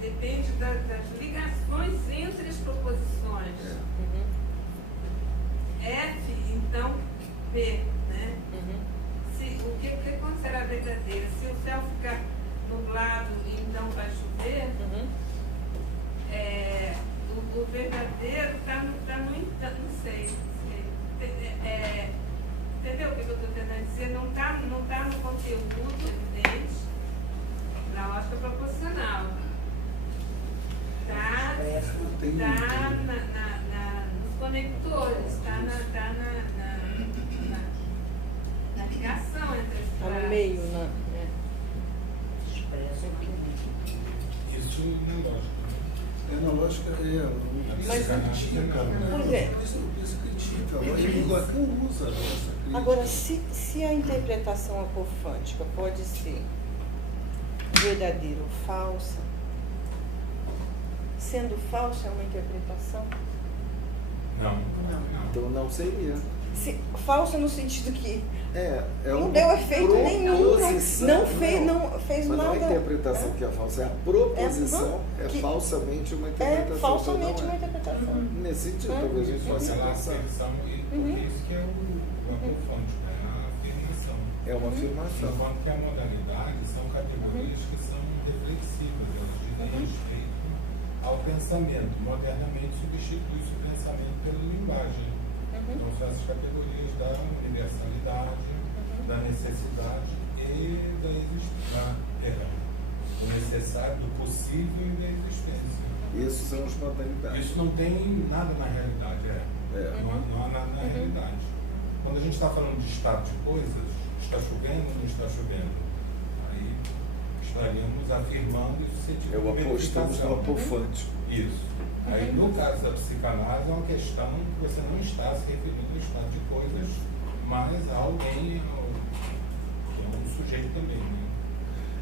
depende das ligações entre as proposições. F, então, P, né? O que quando será verdadeiro? Se o céu ficar nublado e então vai chover, o verdadeiro está no entanto, não sei. Entendeu o que eu estou tentando dizer? Não está no conteúdo evidente, na lógica proporcional. Está nos conectores, está na ligação entre as Está frases. no meio, né? Isso não lógico. Na lógica, Mas- Psicanálise, Pois é. Isso critica. O Lacan usa essa Agora, se a interpretação apofântica pode ser verdadeira ou falsa, sendo falsa é uma interpretação? Não. Então não seria. Falsa no sentido que não uma deu efeito nenhum, proposição. não fez Mas nada. não é a interpretação que é falsa, é a proposição falsamente uma interpretação. É falsamente então não uma interpretação. Nesse sentido, talvez a gente possa Pela pensar. afirmação, e por isso que é o apofântico, é a afirmação. É uma afirmação. Enquanto que a modalidade são categorias que são reflexivas, elas dizem respeito ao pensamento. Modernamente substitui-se o pensamento pela linguagem. Então são essas categorias da universalidade, da necessidade e da existência. Do necessário, do possível e da existência. Esses são as modalidades. Isso não tem nada na realidade, não há nada na realidade. Quando a gente está falando de estado de coisas, está chovendo ou não está chovendo? Aí estaríamos afirmando isso ser tipo de Estamos no verificação. apofântico. Isso. Aí, no caso da psicanálise, é uma questão que você não está se referindo ao estado de coisas, mas a alguém, que é um sujeito também.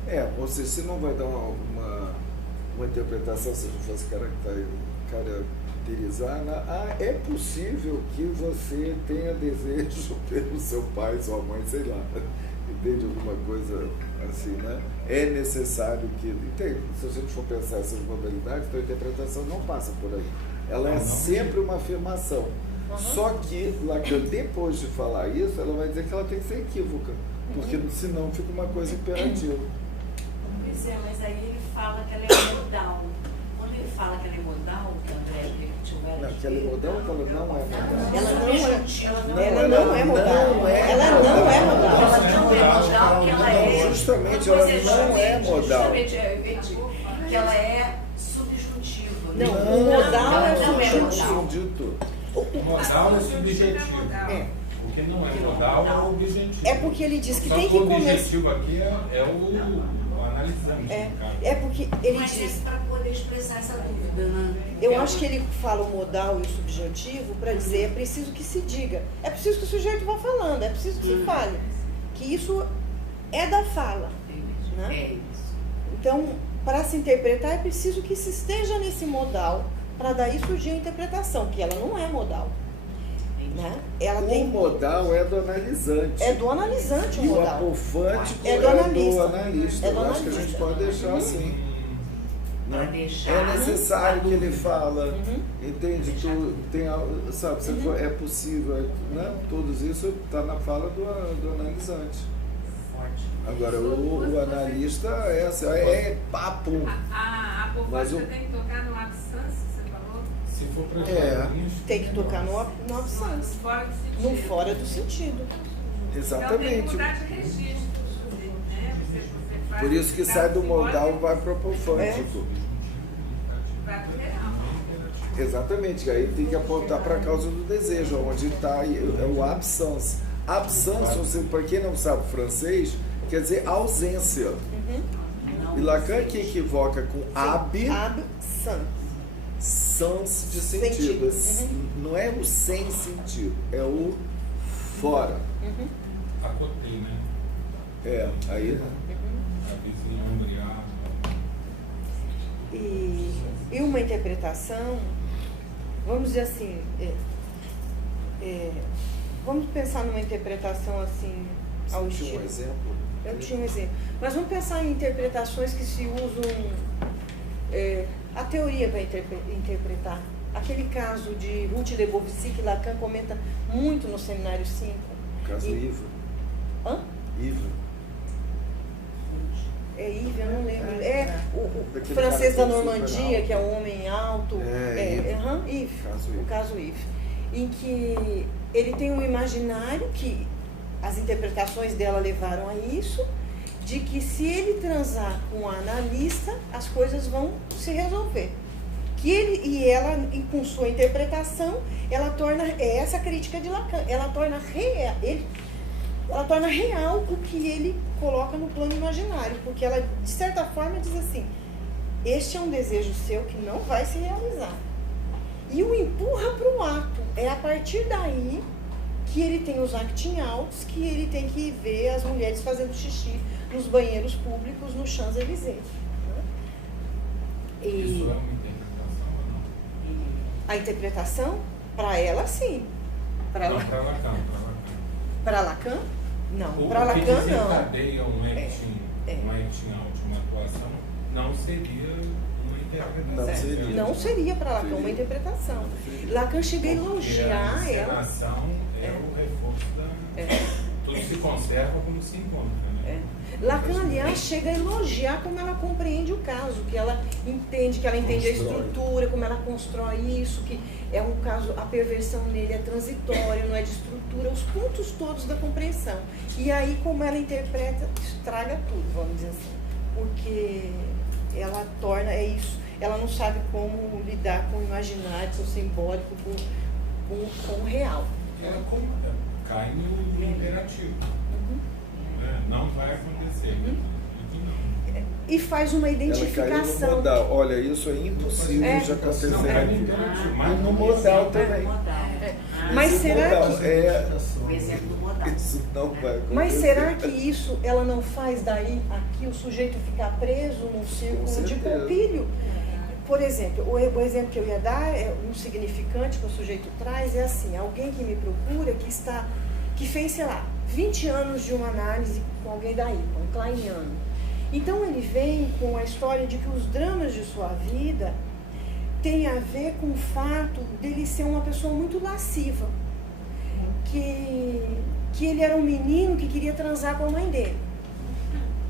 Né? Ou seja, você não vai dar uma interpretação, se não fosse caracterizar, é possível que você tenha desejo pelo seu pai, sua mãe, sei lá, entende? Alguma coisa assim, né? É necessário que... Entende? Se a gente for pensar essas modalidades, então a interpretação não passa por aí. Ela é sempre uma afirmação. Só que Lacan, depois de falar isso, ela vai dizer que ela tem que ser equívoca, porque senão fica uma coisa imperativa. Pois é, mas aí ele fala que ela é modal. Quando ele fala que ela é modal, que a André repetiu várias Que ela é modal ou que ela não é modal? Ela não é modal. Ela não é modal. Ela não é modal, que ela é... Justamente, ela não é modal. Que ela é subjuntiva. Não, o modal é Ela não é subjuntivo. modal. O modal é subjetivo. O que não é modal é o objetivo. É porque ele diz que Só tem que o começar. objetivo aqui é o analisante. É porque ele Mas diz. é para poder expressar essa dúvida, né? Eu acho que ele fala o modal e o subjuntivo para dizer é preciso que se diga, é preciso que o sujeito vá falando, é preciso que se fale, que isso é da fala, né? É isso. Então, para se interpretar é preciso que se esteja nesse modal para daí surgir a interpretação, que ela não é modal, né? Ela O tem modal é do analisante. é do analisante o E o modal. apofântico É é do do analista. analista. É do Eu acho que a gente analista. pode deixar assim. Para Né? deixar. É necessário que ele fala, entende? Sabe, se for, é possível, né? Tudo isso está na fala do analisante. Forte. Agora, o analista é papo. A Mas apofântica tem que tocar no absence, você falou? Se for para Tem que tocar no absence, Fora do sentido. no fora do sentido. Então tem que Exatamente. mudar de registro, né? Você faz Por isso que sai do modal e vai para o apofântico. Vai pro real. Exatamente, aí tem que apontar para a causa do desejo, onde está o absence. Absence, para quem não sabe francês, quer dizer ausência. E Lacan que equivoca com Absence. sens de sentido. Não é o sem sentido, é o fora. acotei, né? Aí A vizinha ombreada. E uma interpretação, vamos dizer assim, vamos pensar numa interpretação assim, ao você tinha estilo. um exemplo? Eu tinha um exemplo. Mas vamos pensar em interpretações que se usam a teoria para interpretar. Aquele caso de Ruth Lebovici, que Lacan comenta muito no Seminário 5. O caso Ivo. Hã? Ivo. É Yves, eu não lembro. O Daquele francês cara da que é super Normandia, alto. que é um homem alto. Yves. Caso O Ivo. caso Yves. Em que ele tem um imaginário que as interpretações dela levaram a isso, de que se ele transar com a analista, as coisas vão se resolver. Que ele e ela, com sua interpretação, ela torna, essa a crítica de Lacan, ela torna real o que ele coloca no plano imaginário, porque ela, de certa forma, diz assim, este é um desejo seu que não vai se realizar. E o empurra para o ato. É a partir daí que ele tem os acting outs, que ele tem que ver as mulheres fazendo xixi nos banheiros públicos no Champs-Élysées. Né? Isso é uma interpretação ou não? A interpretação, para ela, sim. Para Não, para Lacan. Para Lacan? Não. O Para que Lacan, não. desencadeia um acting out, uma atuação, não seria uma interpretação. Não seria. Não seria para Lacan uma interpretação. Lacan chega a elogiar Porque a ela. encenação é o reforço da... Tudo se conserva como se encontra, né? Lacan, aliás, chega a elogiar como ela compreende o caso, que ela entende a estrutura, como ela constrói isso, que é um caso, a perversão nele é transitória, não é de estrutura, os pontos todos da compreensão. E aí, como ela interpreta, estraga tudo, vamos dizer assim, porque ela torna, é isso, ela não sabe como lidar com o imaginário, com o simbólico, com o real. Ela cai no imperativo. Não vai acontecer. E faz uma Ela caiu no identificação. modal. Olha, isso é impossível de acontecer Não, é no aqui. imperativo, E mas no modal também. Mas Esse será modal que... O exemplo do modal. Isso não vai acontecer. Mas será que isso, ela não faz daí, aqui, o sujeito ficar preso num círculo de certeza. pompilho? Por exemplo, o exemplo que eu ia dar, é um significante que o sujeito traz, é assim, alguém que me procura, que fez, sei lá, 20 anos de uma análise com alguém daí, com um kleiniano. Então ele vem com a história de que os dramas de sua vida têm a ver com o fato dele ser uma pessoa muito lasciva. Que ele era um menino que queria transar com a mãe dele.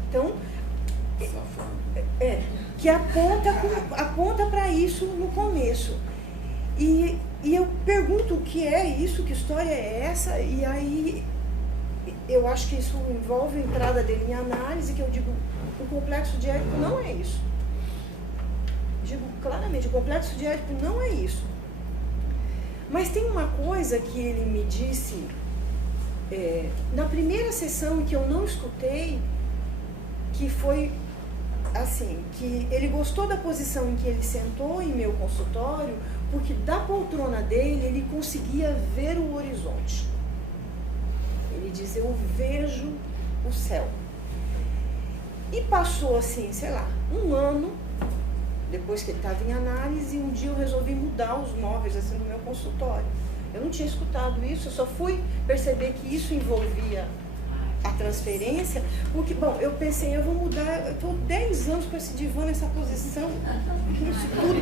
Então, que aponta para isso no começo. E eu pergunto o que é isso, que história é essa, e aí eu acho que isso envolve a entrada dele em análise, que eu digo, o complexo de Édipo não é isso. Digo claramente, o complexo de Édipo não é isso. Mas tem uma coisa que ele me disse na primeira sessão que eu não escutei, que foi assim, que ele gostou da posição em que ele sentou em meu consultório, porque da poltrona dele ele conseguia ver o horizonte. Ele diz, eu vejo o céu. E passou assim, sei lá, um ano, depois que ele estava em análise, um dia eu resolvi mudar os móveis assim no meu consultório. Eu não tinha escutado isso, eu só fui perceber que isso envolvia a transferência, porque, bom, eu pensei, eu vou mudar, eu estou 10 anos com esse divã nessa posição, isso tudo.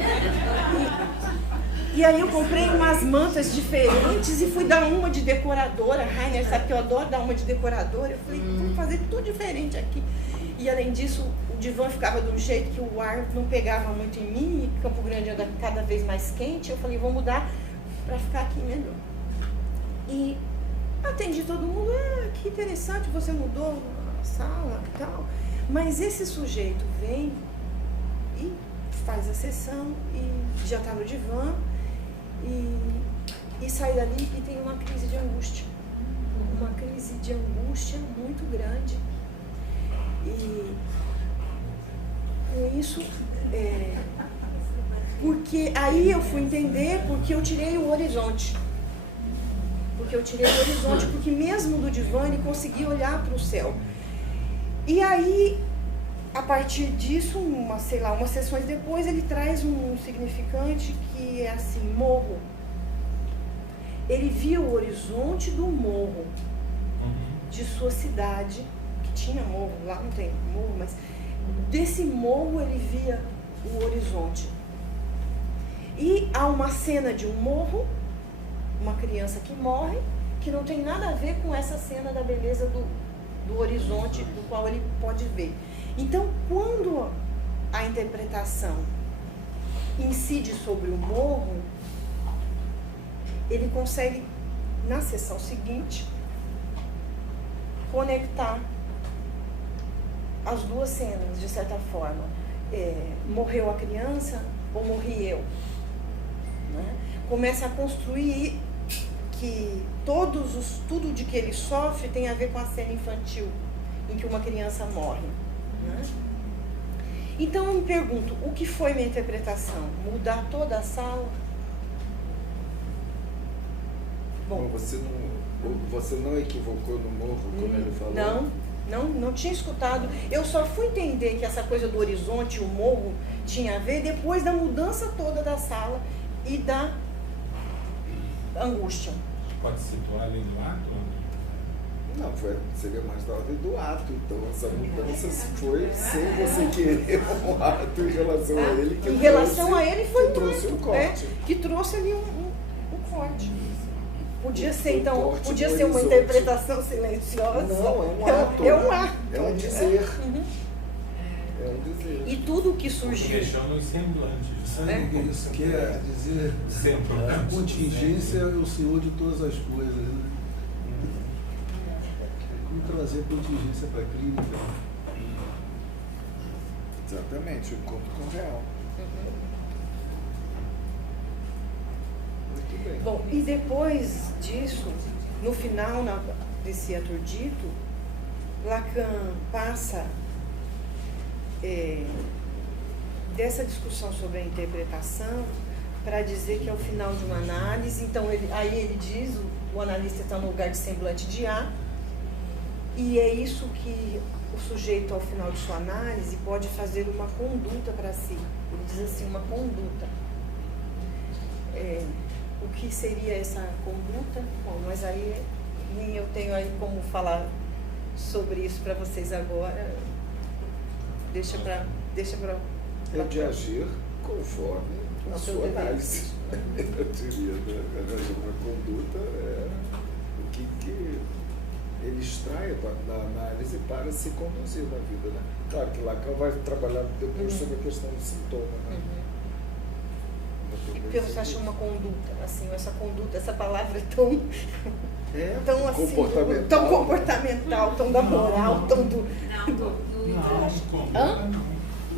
E aí eu comprei umas mantas diferentes e fui dar uma de decoradora. Rainer sabe que eu adoro dar uma de decoradora. Eu falei, vou fazer tudo diferente aqui. E além disso, o divã ficava de um jeito que o ar não pegava muito em mim, e Campo Grande anda cada vez mais quente. Eu falei, vou mudar para ficar aqui melhor. E atendi todo mundo, que interessante, você mudou a sala e tal. Mas esse sujeito vem e faz a sessão e já está no divã e sai dali e tem uma crise de angústia. Uma crise de angústia muito grande. E com isso, porque aí eu fui entender porque eu tirei o horizonte. Porque mesmo do divã ele conseguia olhar para o céu. E aí, a partir disso, umas sessões depois, ele traz um significante que é assim, morro. Ele via o horizonte do morro de sua cidade, que tinha morro, lá não tem morro, mas desse morro ele via o horizonte. E há uma cena de um morro, uma criança que morre, que não tem nada a ver com essa cena da beleza do horizonte do qual ele pode ver. Então, quando a interpretação incide sobre o morro, ele consegue, na sessão seguinte, conectar as duas cenas, de certa forma. Morreu a criança ou morri eu? Né? Começa a construir que tudo de que ele sofre tem a ver com a cena infantil, em que uma criança morre. Né? Então eu me pergunto, o que foi minha interpretação? Mudar toda a sala? Bom, Você não equivocou no morro, como ele falou? Não tinha escutado. Eu só fui entender que essa coisa do horizonte, o morro, tinha a ver depois da mudança toda da sala e da angústia. Pode situar ali no ato? Não, seria mais da ordem do ato. Então, essa mudança foi sem você querer um ato em relação a ele. Que em relação a ele foi que trouxe um corte. que trouxe ali um corte. Podia ser, Um então, corte podia no ser uma horizonte. interpretação silenciosa. Não, é um ato. É um ato. É um dizer. Uhum. É um dizer. E tudo que Que surgiu. deixou nos semblantes. Sabe o que isso quer dizer? Sempre. A contingência é o senhor de todas as coisas. Né? Como trazer contingência para a clínica? Exatamente, o encontro com o real. Muito bem. Bom, e depois disso, no final desse ator dito, Lacan passa dessa discussão sobre a interpretação para dizer que é o final de uma análise. Então, aí ele diz, o analista está no lugar de semblante de A, e é isso que o sujeito, ao final de sua análise, pode fazer uma conduta para si. Ele diz assim, uma conduta. O que seria essa conduta? Bom, mas aí nem eu tenho aí como falar sobre isso para vocês agora. Deixa para É de agir conforme a sua análise. Eu diria, né? Uma conduta é o que ele extrai da análise para se conduzir na vida, né? Claro que Lacan vai trabalhar depois sobre a questão do sintoma, né? Porque você acha uma conduta, assim, essa conduta, essa palavra tão assim, comportamental, tão comportamental, tão da moral, tão do... Hã?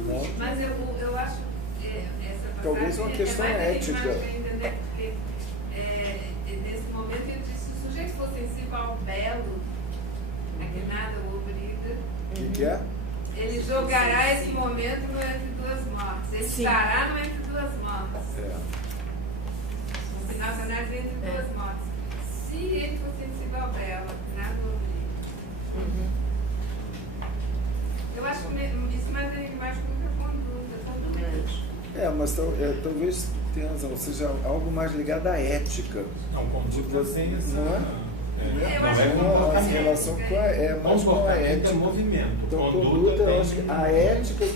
Não. Mas eu acho essa passagem Talvez uma questão é mais ética. enigmática, entender, porque nesse momento ele diz, se o sujeito for sensível ao belo, a que nada o obriga, O que é? ele jogará esse momento no entre duas mortes. Ele Sim. estará no entre duas mortes. É. No final da análise entre duas mortes. Se ele for sensível ao belo, a que nada o obriga. Eu acho que isso mais enigmático do que a conduta. Mas talvez tenha razão, ou seja, algo mais ligado à ética. Não, conduta sem essa... Não é? Eu não acho é que A relação com mais com a comportamento ética. é movimento. Então, conduta, eu acho que a ética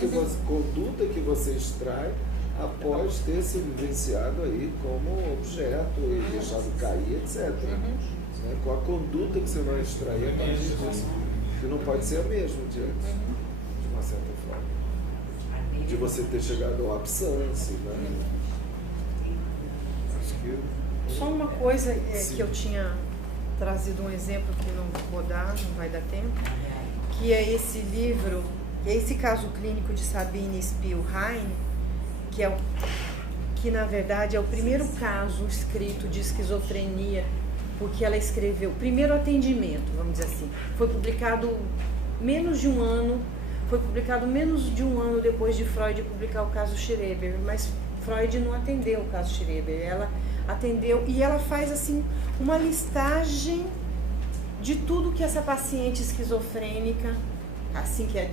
conduta que você extrai após ter se vivenciado aí como objeto e deixado cair, etc. Né? Com a conduta que você vai extrair a partir disso, que não pode ser a mesma de antes, de uma certa forma. De você ter chegado ao absence, né? Acho que... Só uma coisa que eu tinha trazido um exemplo que não vou dar, não vai dar tempo, que é esse livro, esse caso clínico de Sabine Spielrein, que na verdade é o primeiro caso escrito de esquizofrenia, porque ela escreveu, primeiro atendimento, vamos dizer assim, foi publicado menos de um ano depois de Freud publicar o caso Schreber, mas Freud não atendeu o caso Schreber, ela atendeu e ela faz assim uma listagem de tudo que essa paciente esquizofrênica, assim que é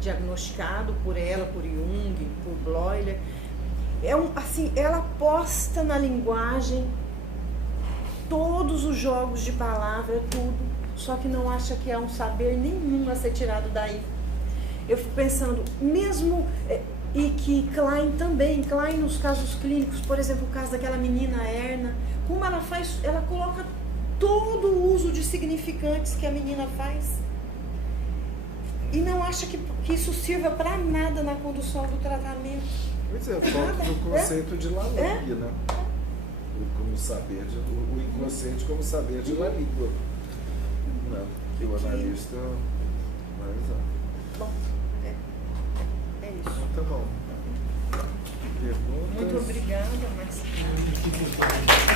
diagnosticado por ela, por Jung, por Bloiler, ela posta na linguagem todos os jogos de palavra, tudo, só que não acha que há um saber nenhum a ser tirado daí. Eu fico pensando, mesmo, e que Klein nos casos clínicos, por exemplo, o caso daquela menina Erna, como ela faz, ela coloca todo o uso de significantes que a menina faz e não acha que isso sirva para nada na condução do tratamento. Pois é, falta do conceito de la língua, né? Como saber, o inconsciente como saber de la língua. Não, que o analista vai usar. Bom, é isso. Então, tá bom. Perguntas? Muito obrigada, Marcelo.